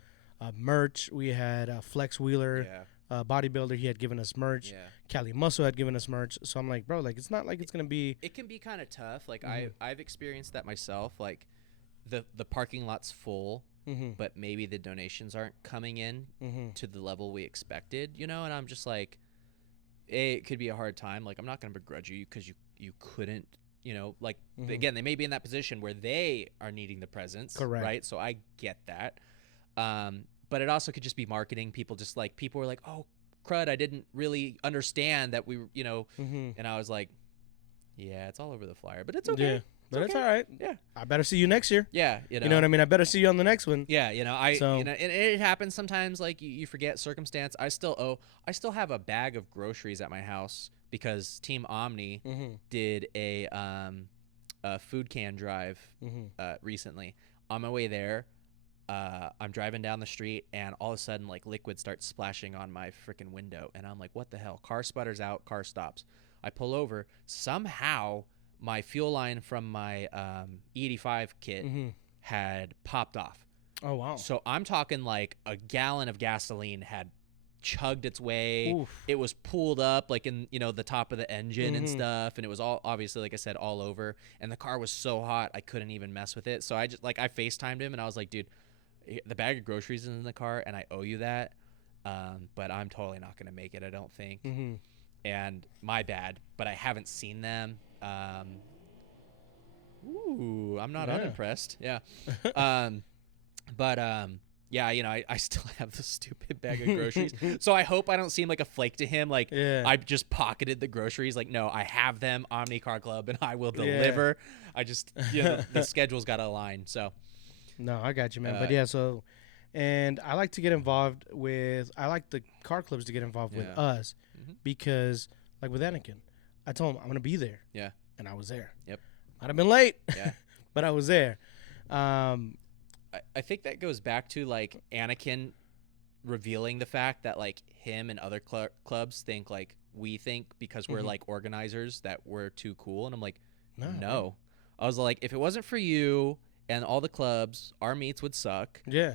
merch. We had Flex Wheeler, bodybuilder. He had given us merch. Cali Muscle had given us merch. So I'm like, bro, like it's not like it's gonna be. It can be kind of tough. Like I've experienced that myself. Like the parking lot's full. But maybe the donations aren't coming in to the level we expected, you know, and I'm just like, it could be a hard time. Like, I'm not going to begrudge you because you couldn't, you know, like, again, they may be in that position where they are needing the presents. Correct. Right? So I get that. But it also could just be marketing. People were like, oh, crud, I didn't really understand that we, you know, and I was like, yeah, it's all over the flyer, but it's okay. Yeah. But it's all right. Yeah. I better see you next year. Yeah. You know what I mean? I better see you on the next one. Yeah. You know, you know, and it happens sometimes, like you forget circumstance. I still have a bag of groceries at my house because Team Omni did a food can drive recently. On my way there, I'm driving down the street and all of a sudden, like, liquid starts splashing on my freaking window. And I'm like, what the hell? Car sputters out, car stops. I pull over. Somehow my fuel line from my E85 kit had popped off. Oh, wow. So I'm talking like a gallon of gasoline had chugged its way. Oof. It was pulled up like in, you know, the top of the engine and stuff. And it was all, obviously, like I said, all over. And the car was so hot, I couldn't even mess with it. So I FaceTimed him and I was like, dude, the bag of groceries is in the car and I owe you that. But I'm totally not going to make it, I don't think. And my bad, but I haven't seen them. I'm not unimpressed. Yeah. Yeah, you know, I still have the stupid bag of groceries. So I hope I don't seem like a flake to him. Like, I just pocketed the groceries. Like, no, I have them, Omni Car Club, and I will deliver. I just, you know, the schedule's got to align. So. No, I got you, man. But yeah, so, and I like to get involved with, I like the car clubs to get involved with us because, like with Anakin, I told him I'm going to be there. Yeah. And I was there. Yep. Might have been late. Yeah. But I was there. I think that goes back to, like, Anakin revealing the fact that, like, him and other clubs think, like, we think because we're, like, organizers that we're too cool. And I'm like, no. I was like, if it wasn't for you and all the clubs, our meets would suck. Yeah.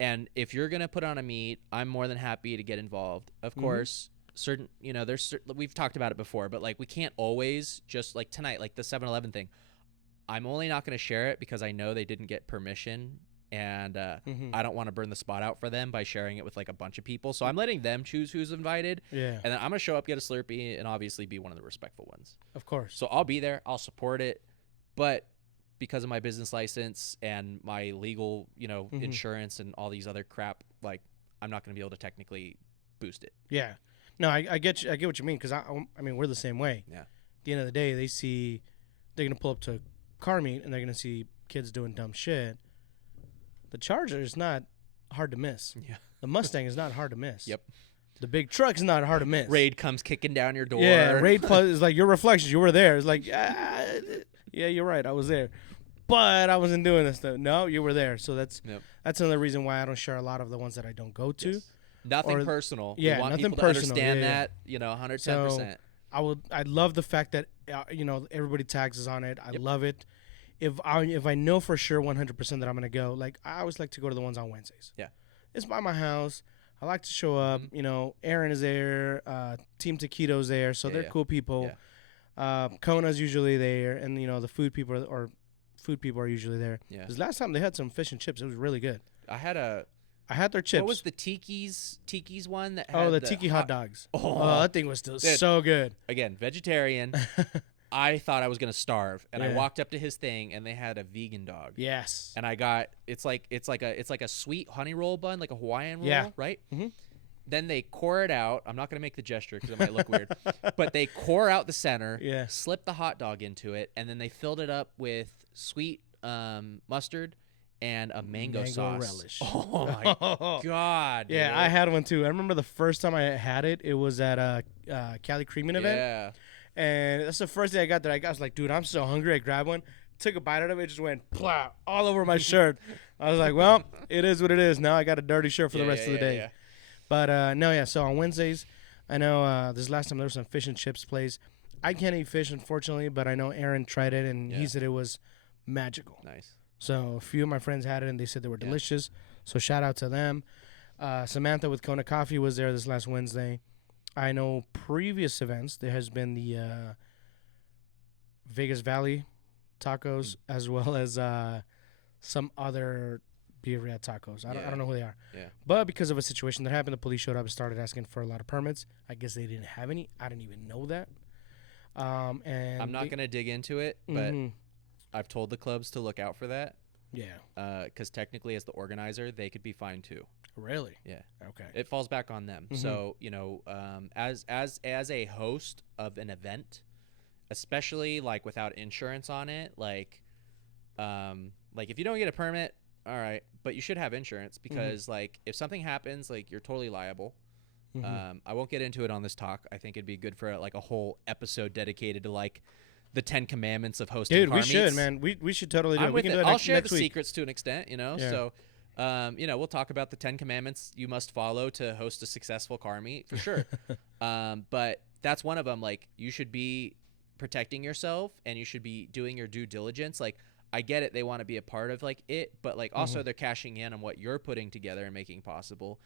And if you're going to put on a meet, I'm more than happy to get involved. Of course, certain, you know, we've talked about it before, but, like, we can't always just, like, tonight, like the 7-Eleven thing. I'm only not going to share it because I know they didn't get permission, and I don't want to burn the spot out for them by sharing it with, like, a bunch of people. So I'm letting them choose who's invited. Yeah. And then I'm going to show up, get a Slurpee, and obviously be one of the respectful ones. Of course. So I'll be there. I'll support it. But because of my business license and my legal, you know, insurance and all these other crap, like, I'm not going to be able to technically boost it. Yeah. No, I get you. I get what you mean because, I mean, we're the same way. Yeah. At the end of the day, they're going to pull up to Carmeet and they're going to see kids doing dumb shit. The Charger is not hard to miss. Yeah. The Mustang is not hard to miss. Yep. The big truck is not hard to miss. Raid comes kicking down your door. Yeah, Raid is like your Reflectionz. You were there. It's like, Yeah, you're right. I was there. But I wasn't doing this stuff. No, you were there. So that's another reason why I don't share a lot of the ones that I don't go to. Yes. Nothing personal. Yeah, we want nothing people to personal. understand Yeah, that, 110%. So I love the fact that everybody tags us on it. I love it. If I know for sure 100% that I'm gonna go, like I always like to go to the ones on Wednesdays. Yeah, it's by my house. I like to show up. Aaron is there. Team Taquito's there, so they're cool people. Yeah. Kona's usually there, and the food people are usually there. Yeah. Because last time they had some fish and chips, it was really good. I had their chips. What was the Tiki's one that had the Tiki hot dogs. Oh, that thing was still so good. Again, vegetarian. I thought I was gonna starve, and I walked up to his thing, and they had a vegan dog. Yes. And I got it's like a sweet honey roll bun, like a Hawaiian roll, right? Mm-hmm. Then they core it out. I'm not gonna make the gesture because it might look weird, but they core out the center, slip the hot dog into it, and then they filled it up with sweet mustard and a mango sauce. Relish. Oh my god! Yeah, dude. I had one too. I remember the first time I had it. It was at a Cali Creamin' event. Yeah. And that's the first day I got there. I was like, dude, I'm so hungry. I grabbed one, took a bite out of it, just went plow all over my shirt. I was like, well, it is what it is. Now I got a dirty shirt for the rest of the day. Yeah. But so on Wednesdays, I know this last time there was some fish and chips place. I can't eat fish, unfortunately, but I know Aaron tried it, and he said it was magical. Nice. So a few of my friends had it, and they said they were delicious. So shout out to them. Samantha with Kona Coffee was there this last Wednesday. I know previous events, there has been the Vegas Valley tacos as well as some other birria tacos. I don't know who they are. Yeah. But because of a situation that happened, the police showed up and started asking for a lot of permits. I guess they didn't have any. I didn't even know that. And I'm not going to dig into it, but I've told the clubs to look out for that. Yeah. Because technically, as the organizer, they could be fined too. Really? Yeah. Okay. It falls back on them. So as a host of an event, especially like without insurance on it, like if you don't get a permit, all right, but you should have insurance because like if something happens, like you're totally liable. I won't get into it on this talk. I think it'd be good for like a whole episode dedicated to like the 10 commandments of hosting. Dude, we should, man. We should totally do it. We can do it I'll share next the week. secrets to an extent, Yeah. So, we'll talk about the 10 commandments you must follow to host a successful car meet for sure. But that's one of them. Like, you should be protecting yourself and you should be doing your due diligence. Like, I get it. They want to be a part of like it, but like also they're cashing in on what you're putting together and making possible.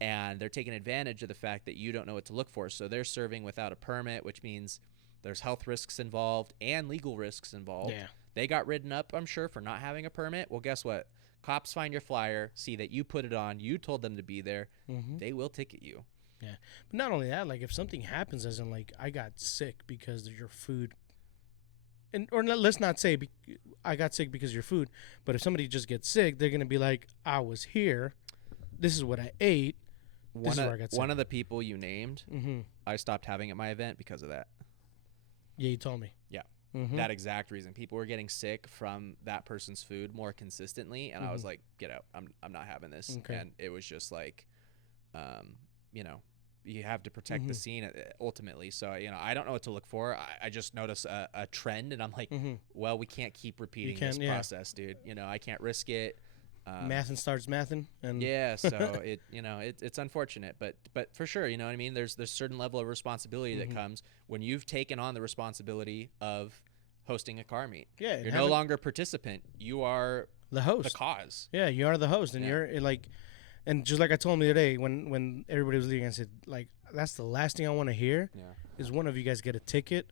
And they're taking advantage of the fact that you don't know what to look for. So they're serving without a permit, which means there's health risks involved and legal risks involved. Yeah. They got ridden up, I'm sure, for not having a permit. Well, guess what? Cops find your flyer, see that you put it on, you told them to be there, they will ticket you. Yeah. But not only that, like if something happens as in like I got sick because of your food, or let's not say I got sick because of your food, but if somebody just gets sick, they're going to be like, I was here, this is what I ate, this is where I got sick. One of the people you named, I stopped having at my event because of that. Yeah, you told me. Yeah. That exact reason. People were getting sick from that person's food more consistently, and I was like, get out. I'm not having this. Okay. And it was just like, you have to protect the scene ultimately. So, I don't know what to look for. I just notice a trend, and I'm like, well, we can't keep repeating this process, dude. I can't risk it. Mathin' starts mathin', and so it's unfortunate, but for sure, you know what I mean. There's certain level of responsibility that comes when you've taken on the responsibility of hosting a car meet. Yeah, you're no longer a participant; you are the host, the cause. Yeah, you are the host, and you're like, and just like I told him the other day when everybody was leaving, I said like that's the last thing I want to hear is one of you guys get a ticket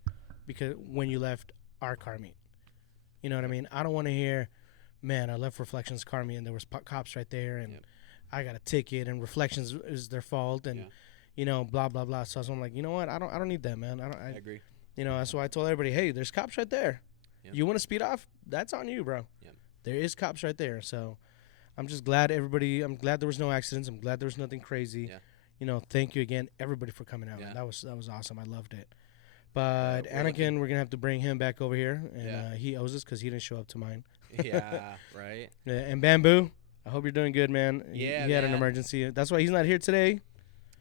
because when you left our car meet, you know what I mean. I don't want to hear. Man, I left Reflectionz car meet and there was cops right there, and I got a ticket, and Reflectionz is their fault, and blah blah blah. So I'm like, you know what? I don't need that, man. I agree. That's why I told everybody, hey, there's cops right there. Yep. You want to speed off? That's on you, bro. Yep. There is cops right there. So I'm just glad I'm glad there was no accidents. I'm glad there was nothing crazy. Yeah. Thank you again, everybody, for coming out. Yeah. That was awesome. I loved it. But Anakin, we're gonna have to bring him back over here, and he owes us because he didn't show up to mine. Yeah, right. Yeah, and Bamboo, I hope you're doing good, man. Yeah, he had an emergency. That's why he's not here today.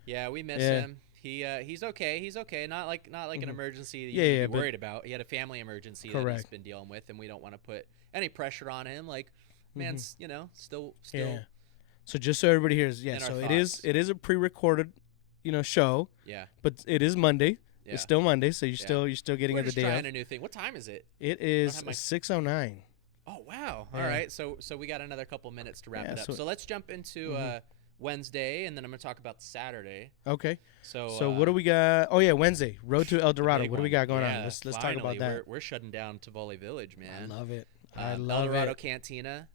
Yeah, we miss him. He's okay. He's okay. Not like an emergency that you Yeah, need yeah, to be but- worried about. He had a family emergency that he's Correct. been dealing with, and we don't want to put any pressure on him. Like, Mhm. man's still Yeah. So just so everybody hears, yeah. in our So thoughts. it is a pre-recorded, show, Yeah. but it is Monday. Yeah. It's still Monday, so Yeah. you're still getting We're it the just day trying of. a new thing. What time is it? It is have my- 6:09. Oh wow! Yeah. All right, so we got another couple minutes to wrap Yeah, it up. so- So let's jump into Wednesday, and then I'm gonna talk about Saturday. Okay. So So what do we got? Oh yeah, Wednesday, Road to El Dorado. big What do we one. got going Yeah, on? Let's talk finally, about that. We're shutting down Tivoli Village, man. I love it. El love Dorado it. Cantina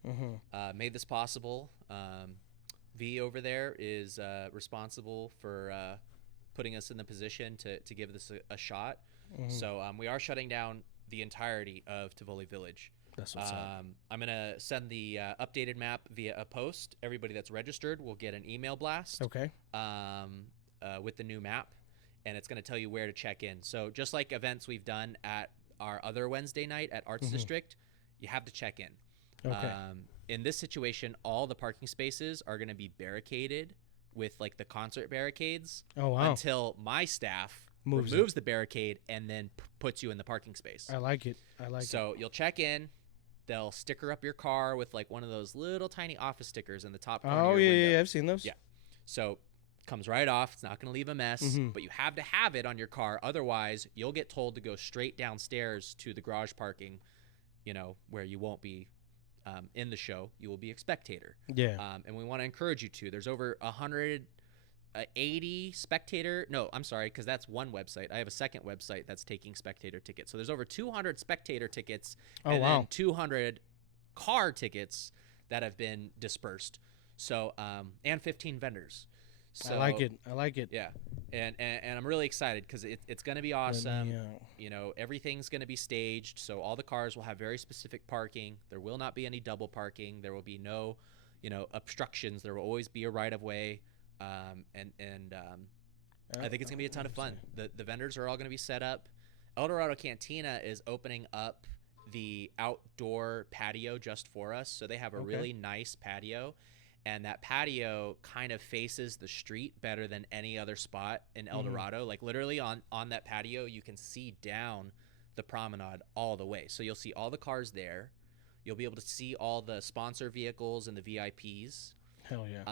made this possible. V over there is responsible for putting us in the position to give this a shot. So we are shutting down the entirety of Tivoli Village. That's what's up. I'm going to send the updated map via a post. Everybody that's registered will get an email blast Okay. with the new map, and it's going to tell you where to check in. So just like events we've done at our other Wednesday night at Arts District, you have to check in. Okay. In this situation, all the parking spaces are going to be barricaded with like the concert barricades Oh wow. until my staff Moves removes the barricade and then puts you in the parking space. I like it. I like it. So you'll check in. They'll sticker up your car with like one of those little tiny office stickers in the top corner Oh of your yeah, window. yeah, I've seen those. Yeah. So comes right off. It's not going to leave a mess, but you have to have it on your car. Otherwise, you'll get told to go straight downstairs to the garage parking, where you won't be in the show. You will be a spectator. Yeah. And we want to encourage you to. There's over 180 spectator. No, I'm sorry, because that's one website. I have a second website that's taking spectator tickets. So there's over 200 spectator tickets and then 200 car tickets that have been dispersed. So and 15 vendors. So, I like it. I like it. Yeah, and I'm really excited because it's going to be awesome. Everything's going to be staged, so all the cars will have very specific parking. There will not be any double parking. There will be no, obstructions. There will always be a right of way. I think it's gonna be a ton of fun. The vendors are all gonna be set up. El Dorado Cantina is opening up the outdoor patio just for us, so they have a really nice patio, and that patio kind of faces the street better than any other spot in El Dorado. Like literally on that patio, you can see down the promenade all the way. So you'll see all the cars there. You'll be able to see all the sponsor vehicles and the VIPs. Hell yeah.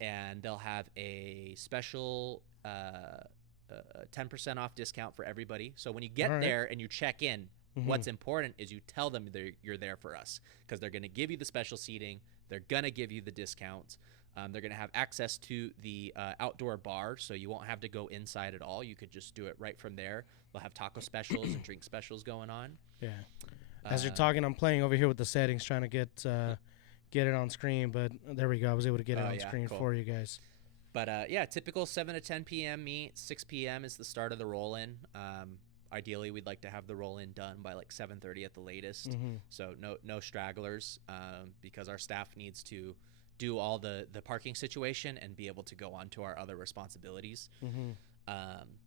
And they'll have a special 10% off discount for everybody. So when you get there and you check in, what's important is you tell them you're there for us, because they're going to give you the special seating. They're going to give you the discounts. They're going to have access to the outdoor bar, so you won't have to go inside at all. You could just do it right from there. They'll have taco specials and drink specials going on. Yeah. As you're talking, I'm playing over here with the settings, trying to get it on screen, but there we go. I was able to get it on screen for you guys. But typical 7 to 10 p.m. meet. 6 p.m. is the start of the roll-in. Ideally, we'd like to have the roll-in done by like 7:30 at the latest. So no stragglers, because our staff needs to do all the parking situation and be able to go on to our other responsibilities.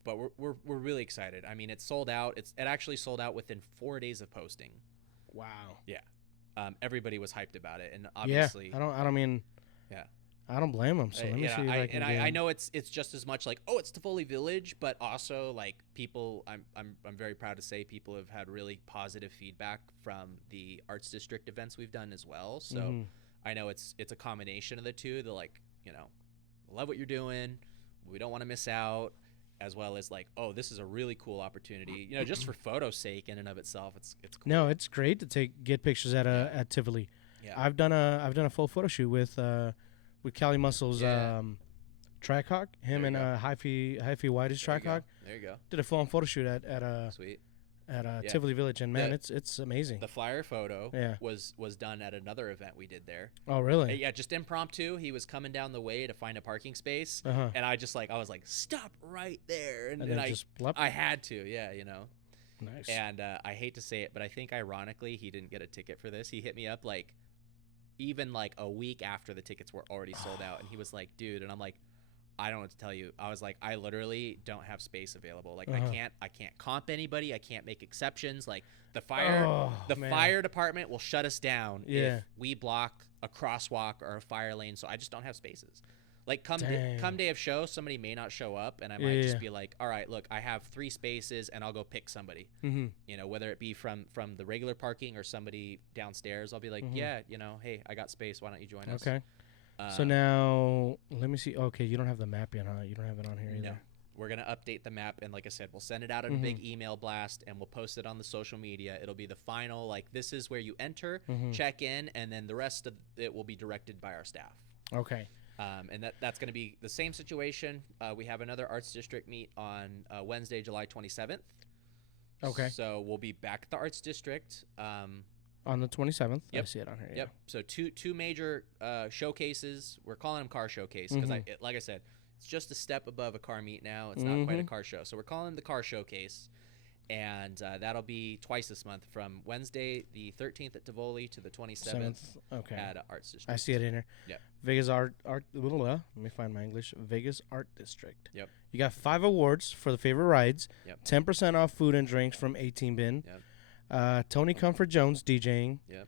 But we're really excited. I mean, it's sold out. It actually sold out within 4 days of posting. Wow. Yeah. Everybody was hyped about it, and obviously, I don't blame them. So let me see if I can. I know it's just as much like, oh, it's Tivoli Village, but also like people. I'm very proud to say people have had really positive feedback from the Arts District events we've done as well. So I know it's a combination of the two. They're like, love what you're doing. We don't want to miss out. As well as like, oh, this is a really cool opportunity. Just for photo's sake in and of itself, it's cool. No, it's great to get pictures at Tivoli. Yeah. I've done a full photo shoot with Cali Muscle's Trackhawk. Him and Hyphy White's Trackhawk. There you go. Did a full-on photo shoot at Sweet. Tivoli Village, and man, it's amazing. The flyer photo was done at another event we did there. Oh, really? Yeah, just impromptu. He was coming down the way to find a parking space, and I was like, stop right there, and I had to, Nice. And I hate to say it, but I think ironically he didn't get a ticket for this. He hit me up like even like a week after the tickets were already sold out, and he was like, dude, and I'm like, I don't know what to tell you. I was like, I literally don't have space available. Like I can't comp anybody. I can't make exceptions. Like the fire department will shut us down if we block a crosswalk or a fire lane. So I just don't have spaces. Like come Dang. day of show, somebody may not show up, and I might just be like, all right, look, I have 3 spaces, and I'll go pick somebody. Mm-hmm. You know, whether it be from the regular parking or somebody downstairs, I'll be like, yeah, you know, hey, I got space. Why don't you join us? Okay. So now let me see. Okay, you don't have the map yet, huh? You don't have it on here either. No. We're going to update the map, and like I said, we'll send it out in a big email blast, and we'll post it on the social media. It'll be the final, like, this is where you enter, check in, and then the rest of it will be directed by our staff. Okay. And that's going to be the same situation. We have another Arts District meet on Wednesday, July 27th. Okay. So we'll be back at the Arts District. On the 27th. Yep. I see it on here. Yep. So two major showcases. We're calling them car showcase because, like I said, it's just a step above a car meet now. It's not quite a car show. So we're calling them the car showcase. And that'll be twice this month, from Wednesday the 13th at Tivoli to the 27th at Arts District. I see it in here. Yep. Vegas Art. Let me find my English. Vegas Art District. Yep. You got 5 awards for the favorite rides. Yep. 10% off food and drinks from 18 Bin. Yep. Tony Comfort Jones DJing. Yep.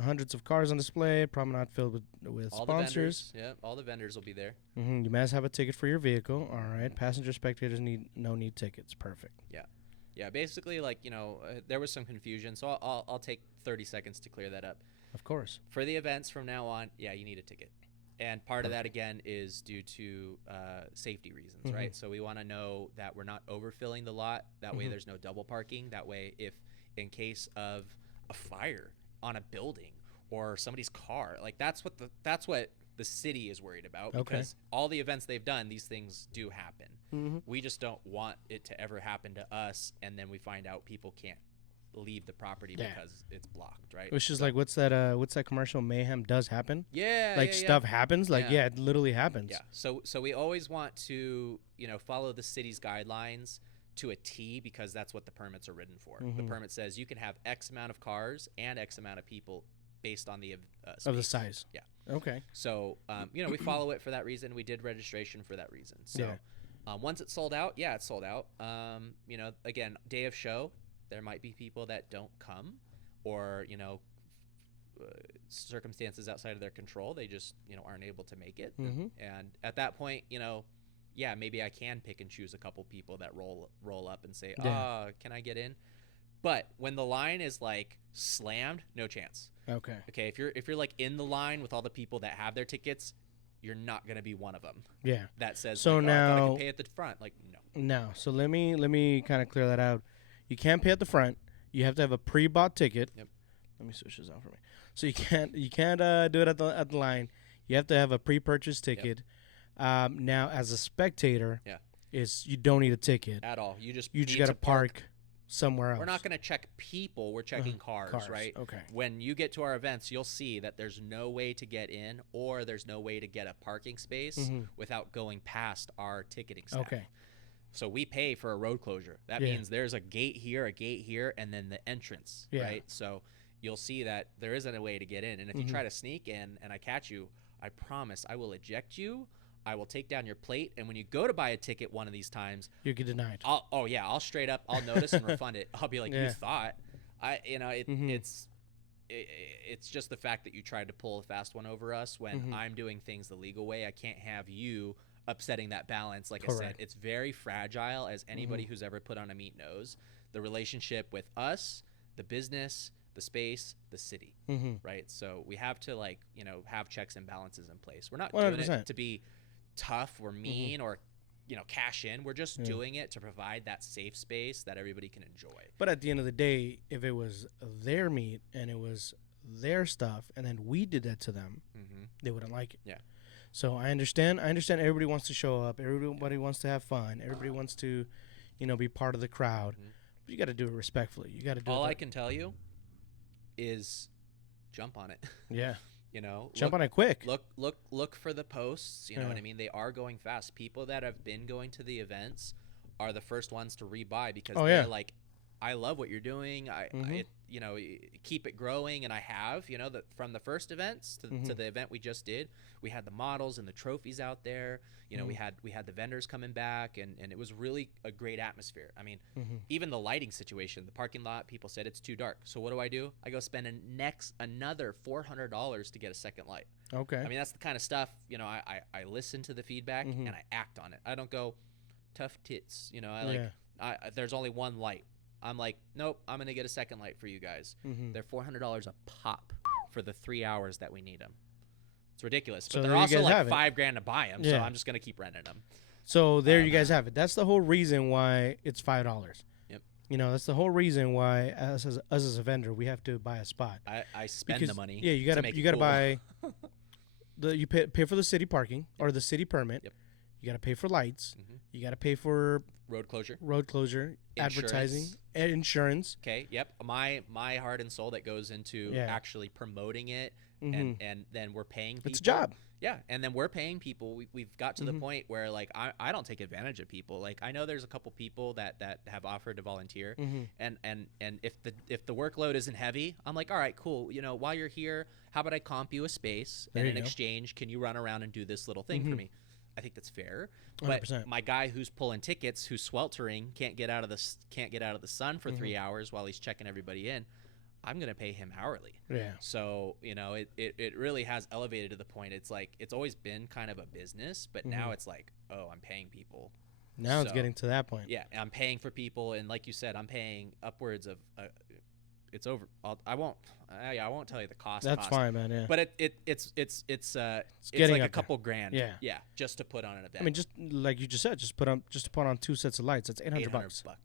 Hundreds of cars on display. Promenade filled with all sponsors. The vendors, yeah, all the vendors will be there. You must have a ticket for your vehicle. All right. Passenger spectators need tickets. Perfect. Yeah. Basically, like, you know, there was some confusion, so I'll take 30 seconds to clear that up. Of course. For the events from now on, yeah, you need a ticket, and part of that again is due to safety reasons, right? So we want to know that we're not overfilling the lot. That way, there's no double parking. That way, if in case of a fire on a building or somebody's car, like that's what the city is worried about, because all the events they've done, these things do happen. We just don't want it to ever happen to us, and then we find out people can't leave the property because it's blocked, right? Which is like, what's that commercial? Mayhem does happen. Yeah, like stuff happens. Like it literally happens. Yeah. So we always want to, you know, follow the city's guidelines to a T, because that's what the permits are written for. The permit says you can have X amount of cars and X amount of people based on the space. Of the size. Yeah. Okay. So you know, we follow it for that reason. We did registration for that reason. So once it's sold out, it's sold out. You know, again, day of show, there might be people that don't come, or, you know, circumstances outside of their control. They just, you know, aren't able to make it. And at that point, you know, maybe I can pick and choose a couple people that roll up and say, can I get in? But when the line is like slammed, no chance. Okay. If you're like in the line with all the people that have their tickets, you're not gonna be one of them. Yeah. That says, so like, now I thought I could pay at the front. Like, no. No. So let me kind of clear that out. You can't pay at the front. You have to have a pre-bought ticket. Yep. Let me switch this out for me. So you can't do it at the line. You have to have a pre-purchased ticket. Now, as a spectator, you don't need a ticket At all. You just got to park somewhere else. We're not going to check people. We're checking cars, right? Okay. When you get to our events, you'll see that there's no way to get in, or there's no way to get a parking space without going past our ticketing staff. Okay. So we pay for a road closure. That means there's a gate here, and then the entrance, right? So you'll see that there isn't a way to get in. And if you try to sneak in and I catch you, I promise I will eject you. I will take down your plate, and when you go to buy a ticket one of these times, you get denied. I'll straight up, I'll notice and refund it. I'll be like, you thought, it's just the fact that you tried to pull a fast one over us when I'm doing things the legal way. I can't have you upsetting that balance. Like I said, it's very fragile, as anybody who's ever put on a meet knows. The relationship with us, the business, the space, the city, right? So we have to, like, you know, have checks and balances in place. We're not 100%. doing it to be tough or mean or, you know, cash in. We're just doing it to provide that safe space that everybody can enjoy. But at the end of the day, if it was their meat and it was their stuff, and then we did that to them, they wouldn't like it. Yeah. So I understand. Everybody wants to show up. Everybody wants to have fun. Everybody wants to, you know, be part of the crowd. But you got to do it respectfully. You got to do all it. I can tell you is jump on it. Yeah. You know, jump on it quick. Look for the posts. You know what I mean? They are going fast. People that have been going to the events are the first ones to rebuy, because they're like, I love what you're doing. keep it growing, and I have, from the first events to the event we just did, we had the models and the trophies out there. We had the vendors coming back, and it was really a great atmosphere. I mean, even the lighting situation, the parking lot, people said it's too dark. So what do? I go spend another $400 to get a second light. Okay. I mean, that's the kind of stuff, I listen to the feedback and I act on it. I don't go tough tits, there's only one light. I'm like, nope, I'm going to get a second light for you guys. They're $400 a pop for the 3 hours that we need them. It's ridiculous. But they're also like $5,000 to buy them, so I'm just going to keep renting them. So there you guys have it. That's the whole reason why it's $5. Yep. That's the whole reason why us as a vendor, we have to buy a spot. I spend the money. Yeah, you gotta buy you pay for the city parking or the city permit. Yep. You gotta pay for lights. You gotta pay for road closure, insurance. Advertising, and insurance. Okay. Yep. My heart and soul that goes into actually promoting it, and then we're paying people. It's a job. Yeah, and then we're paying people. We've got to the point where like I don't take advantage of people. Like I know there's a couple people that have offered to volunteer, and if the workload isn't heavy, I'm like, all right, cool. While you're here, how about I comp you a space, and in exchange, can you run around and do this little thing for me? I think that's fair. But 100%. My guy who's pulling tickets, who's sweltering, can't get out of the sun for 3 hours while he's checking everybody in, I'm going to pay him hourly. Yeah. So, it really has elevated to the point. It's like, it's always been kind of a business, but now it's like, oh, I'm paying people. Now it's getting to that point. Yeah. I'm paying for people. And like you said, I'm paying upwards of, it's over. I won't tell you the cost. That's fine, man. Yeah. But it's getting like a up couple grand. Yeah. Yeah. Just to put on an event. I mean, just like you just said, just to put on 2 sets of lights. That's $800. Yep.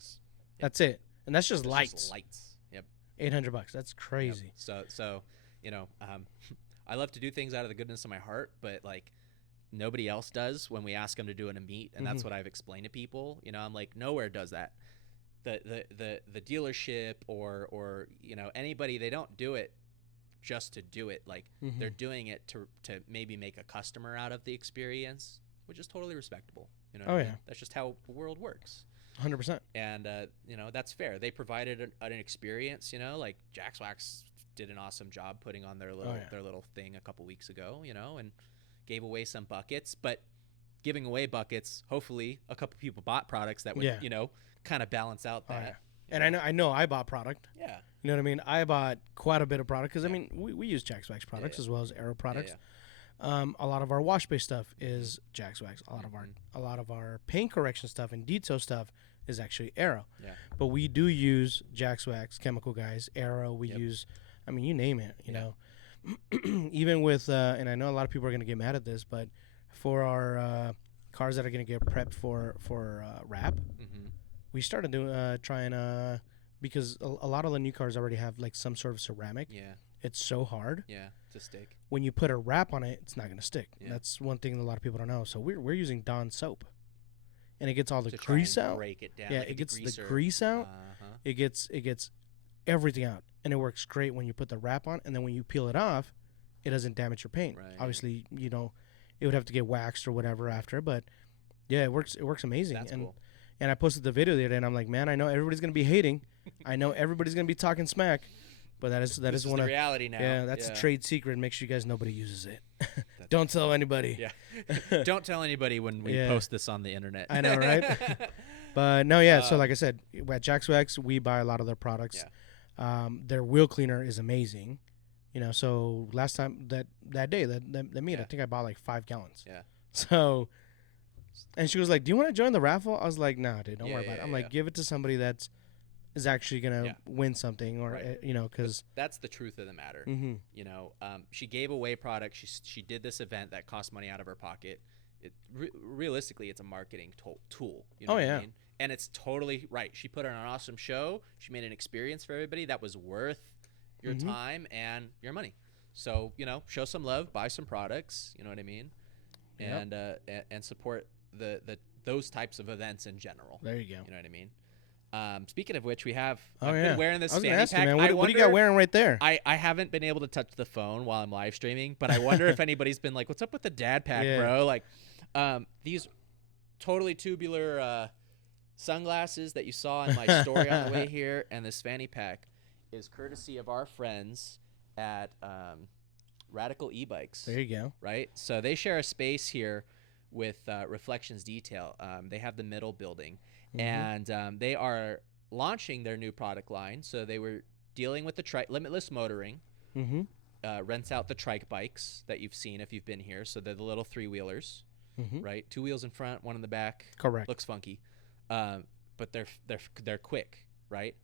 That's it, and that's just lights. Just lights. Yep. $800. That's crazy. Yep. So I love to do things out of the goodness of my heart, but like nobody else does when we ask them to do it in a meet, and that's what I've explained to people. I'm like, nowhere does that. The dealership or anybody, they don't do it just to do it. Like they're doing it to maybe make a customer out of the experience, which is totally respectable. That's just how the world works. 100%. And that's fair. They provided an experience. Like Jax Wax did an awesome job putting on their little thing a couple weeks ago. And gave away some buckets, but giving away buckets, hopefully a couple people bought products that would kind of balance out that. And I know I bought product. Yeah. You know what I mean? I bought quite a bit of product because I mean we use Jax Wax products as well as Aero products. A lot of our wash bay stuff is Jax Wax. A lot of our paint correction stuff and detail stuff is actually Aero. Yeah. But we do use Jax Wax, Chemical Guys, Aero. We use, I mean, you name it. You know, even with and I know a lot of people are going to get mad at this, but for our cars that are going to get prepped for wrap. We started trying because a lot of the new cars already have like some sort of ceramic. Yeah. It's so hard. Yeah, to stick. When you put a wrap on it, it's not going to stick. Yeah. That's one thing a lot of people don't know. So we're using Dawn soap, and it gets all the to grease try and out. break it down. Yeah, like it gets the degreaser. grease out. It gets everything out, and it works great when you put the wrap on, and then when you peel it off, it doesn't damage your paint. Right. Obviously, it would have to get waxed or whatever after, but yeah, it works amazing. That's cool. And I posted the video the other day, and I'm like, man, I know everybody's gonna be hating. I know everybody's gonna be talking smack, but that is one the of reality now. Yeah, that's a trade secret. Make sure you guys nobody uses it. Don't tell anybody. Yeah. Don't tell anybody when we post this on the internet. I know, right? But no, yeah. So like I said, at Jax Wax, we buy a lot of their products. Yeah. Their wheel cleaner is amazing. So last time that day that meet, I think I bought like 5 gallons. Yeah. So. And she was like, "Do you want to join the raffle?" I was like, "Nah, dude, don't worry about it." I'm like, "Give it to somebody that is actually gonna win something, or because that's the truth of the matter." She gave away product. She did this event that cost money out of her pocket. Realistically, it's a marketing tool. You know what I mean? And it's totally right. She put on an awesome show. She made an experience for everybody that was worth your time and your money. So show some love, buy some products. You know what I mean? And support those types of events in general. There you go. You know what I mean? Speaking of which, I've been wearing this fanny pack. Man, what do you got wearing right there? I haven't been able to touch the phone while I'm live streaming, but I wonder if anybody's been like, "What's up with the dad pack, bro?" Like, these totally tubular sunglasses that you saw in my story on the way here, and this fanny pack. is courtesy of our friends at Radical E-Bikes. There you go. Right? So they share a space here with Reflectionz Detail. They have the middle building, and they are launching their new product line. So they were dealing with the limitless motoring, rents out the trike bikes that you've seen if you've been here. So they're the little 3-wheelers, right? 2 wheels in front, 1 in the back. Correct. Looks funky, but they're quick, right?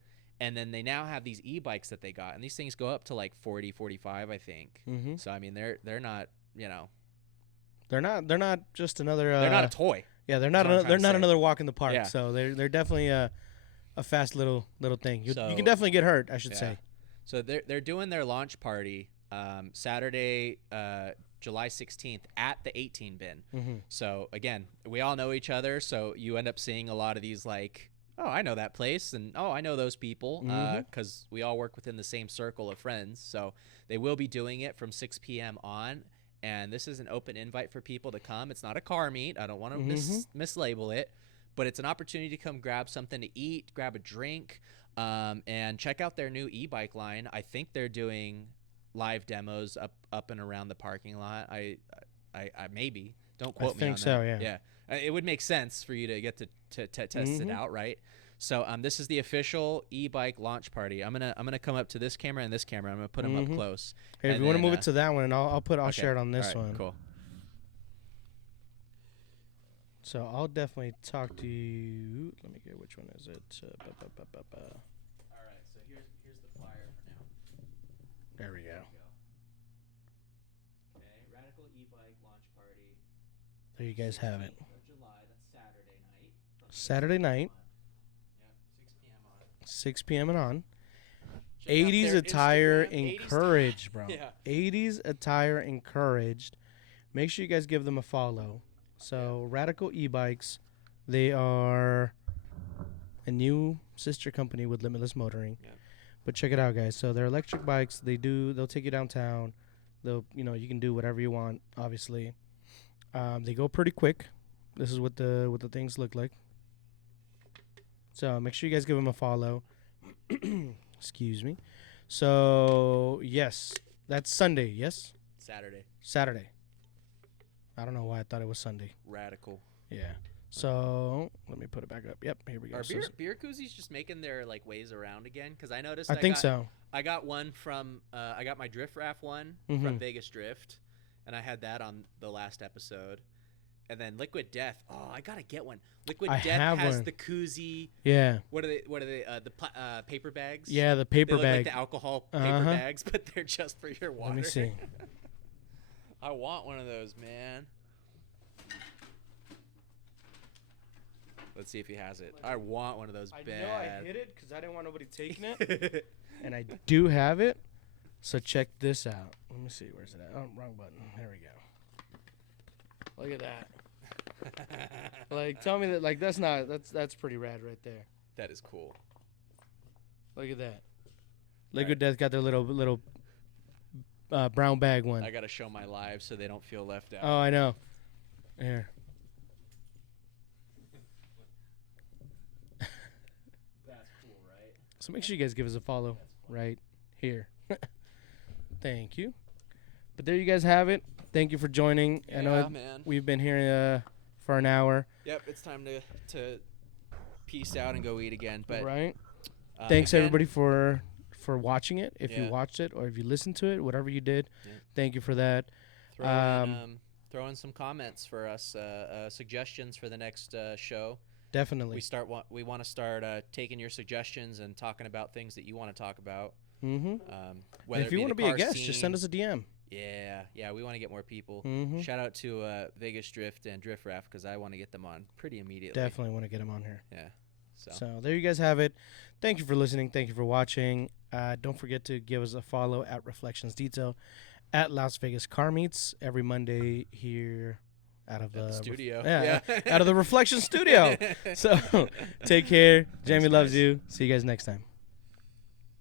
And then they now have these e-bikes that they got, and these things go up to like 40, 45, I think. So I mean, they're not, you know, they're not just another. They're not a toy. Yeah, they're not another walk in the park. Yeah. So they're definitely a fast little thing. You So- can definitely get hurt, I should Yeah. say. So they're doing their launch party Saturday, July 16th at the 18 bin. So again, we all know each other, so you end up seeing a lot of these like, oh, I know that place, and oh, I know those people, because we all work within the same circle of friends. So they will be doing it from 6 p.m. on, and this is an open invite for people to come. It's not a car meet. I don't want to mislabel it, but it's an opportunity to come grab something to eat, grab a drink, and check out their new e-bike line. I think they're doing live demos up and around the parking lot. I maybe, don't quote me on that. I think so, yeah. It would make sense for you to get to test it out, right? So this is the official e-bike launch party. I'm gonna come up to this camera and this camera. I'm gonna put them up close. Hey, if you want to move it to that one, and I'll share it on this all right, one. Cool. So I'll definitely talk to you. Let me get, which one is it? All right. So here's the flyer for now. There we go. Okay, Radical e-bike launch party. There you guys have it. 16th of July. That's Saturday night. Saturday night, Yep, 6 p.m. and on. Check out 80s their attire Instagram, 80s encouraged, bro. Yeah. 80s attire encouraged. Make sure you guys give them a follow. So Radical E-Bikes, they are a new sister company with Limitless Motoring. Yeah. But check it out, guys. So they're electric bikes. They'll take you downtown. You can do whatever you want, obviously. They go pretty quick. This is what the things look like. So make sure you guys give them a follow. Excuse me. So yes, that's Sunday. Yes, Saturday. I don't know why I thought it was Sunday. Radical. Yeah. So let me put it back up. Yep, here we go. Are beer koozies just making their like ways around again? Because I noticed. I think so. I got one from. I got my Drift Raft one from Vegas Drift, and I had that on the last episode. And then Liquid Death. Oh, I gotta get one. Liquid Death has the koozie. Yeah. What are they? The paper bags? Yeah, the paper they look bag. like the alcohol paper bags, but they're just for your water. Let me see. I want one of those, man. Let's see if he has it. I want one of those bad. I know I hit it because I didn't want nobody taking it. And I do have it. So check this out. Let me see. Where's it at? Oh, wrong button. There we go. Look at that. Like, tell me that, like, that's pretty rad right there. That is cool. Look at that. Liquid Death got their little brown bag one. I gotta show my live so they don't feel left out. Oh, I know. Here. That's cool, right? So make sure you guys give us a follow right here. Thank you. But there you guys have it. Thank you for joining. Yeah, I know man. we've been here for an hour. Yep, it's time to peace out and go eat again. But right. Thanks again, everybody for watching it. If you Yeah. watched it or if you listened to it, whatever you did, thank you for that. Throw in some comments for us, suggestions for the next show. Definitely. We want to start taking your suggestions and talking about things that you want to talk about. Mm-hmm. Whether If you want to be a guest, just send us a DM. Yeah, we want to get more people. Mm-hmm. Shout out to Vegas Drift and Drift Raft because I want to get them on pretty immediately. Definitely want to get them on here. Yeah. So there you guys have it. Thank you for listening. Thank you for watching. Don't forget to give us a follow at Reflectionz Detail at Las Vegas Carmeets every Monday here out of the studio. Out of the Reflectionz studio. So take care. Jamie loves you. See you guys next time.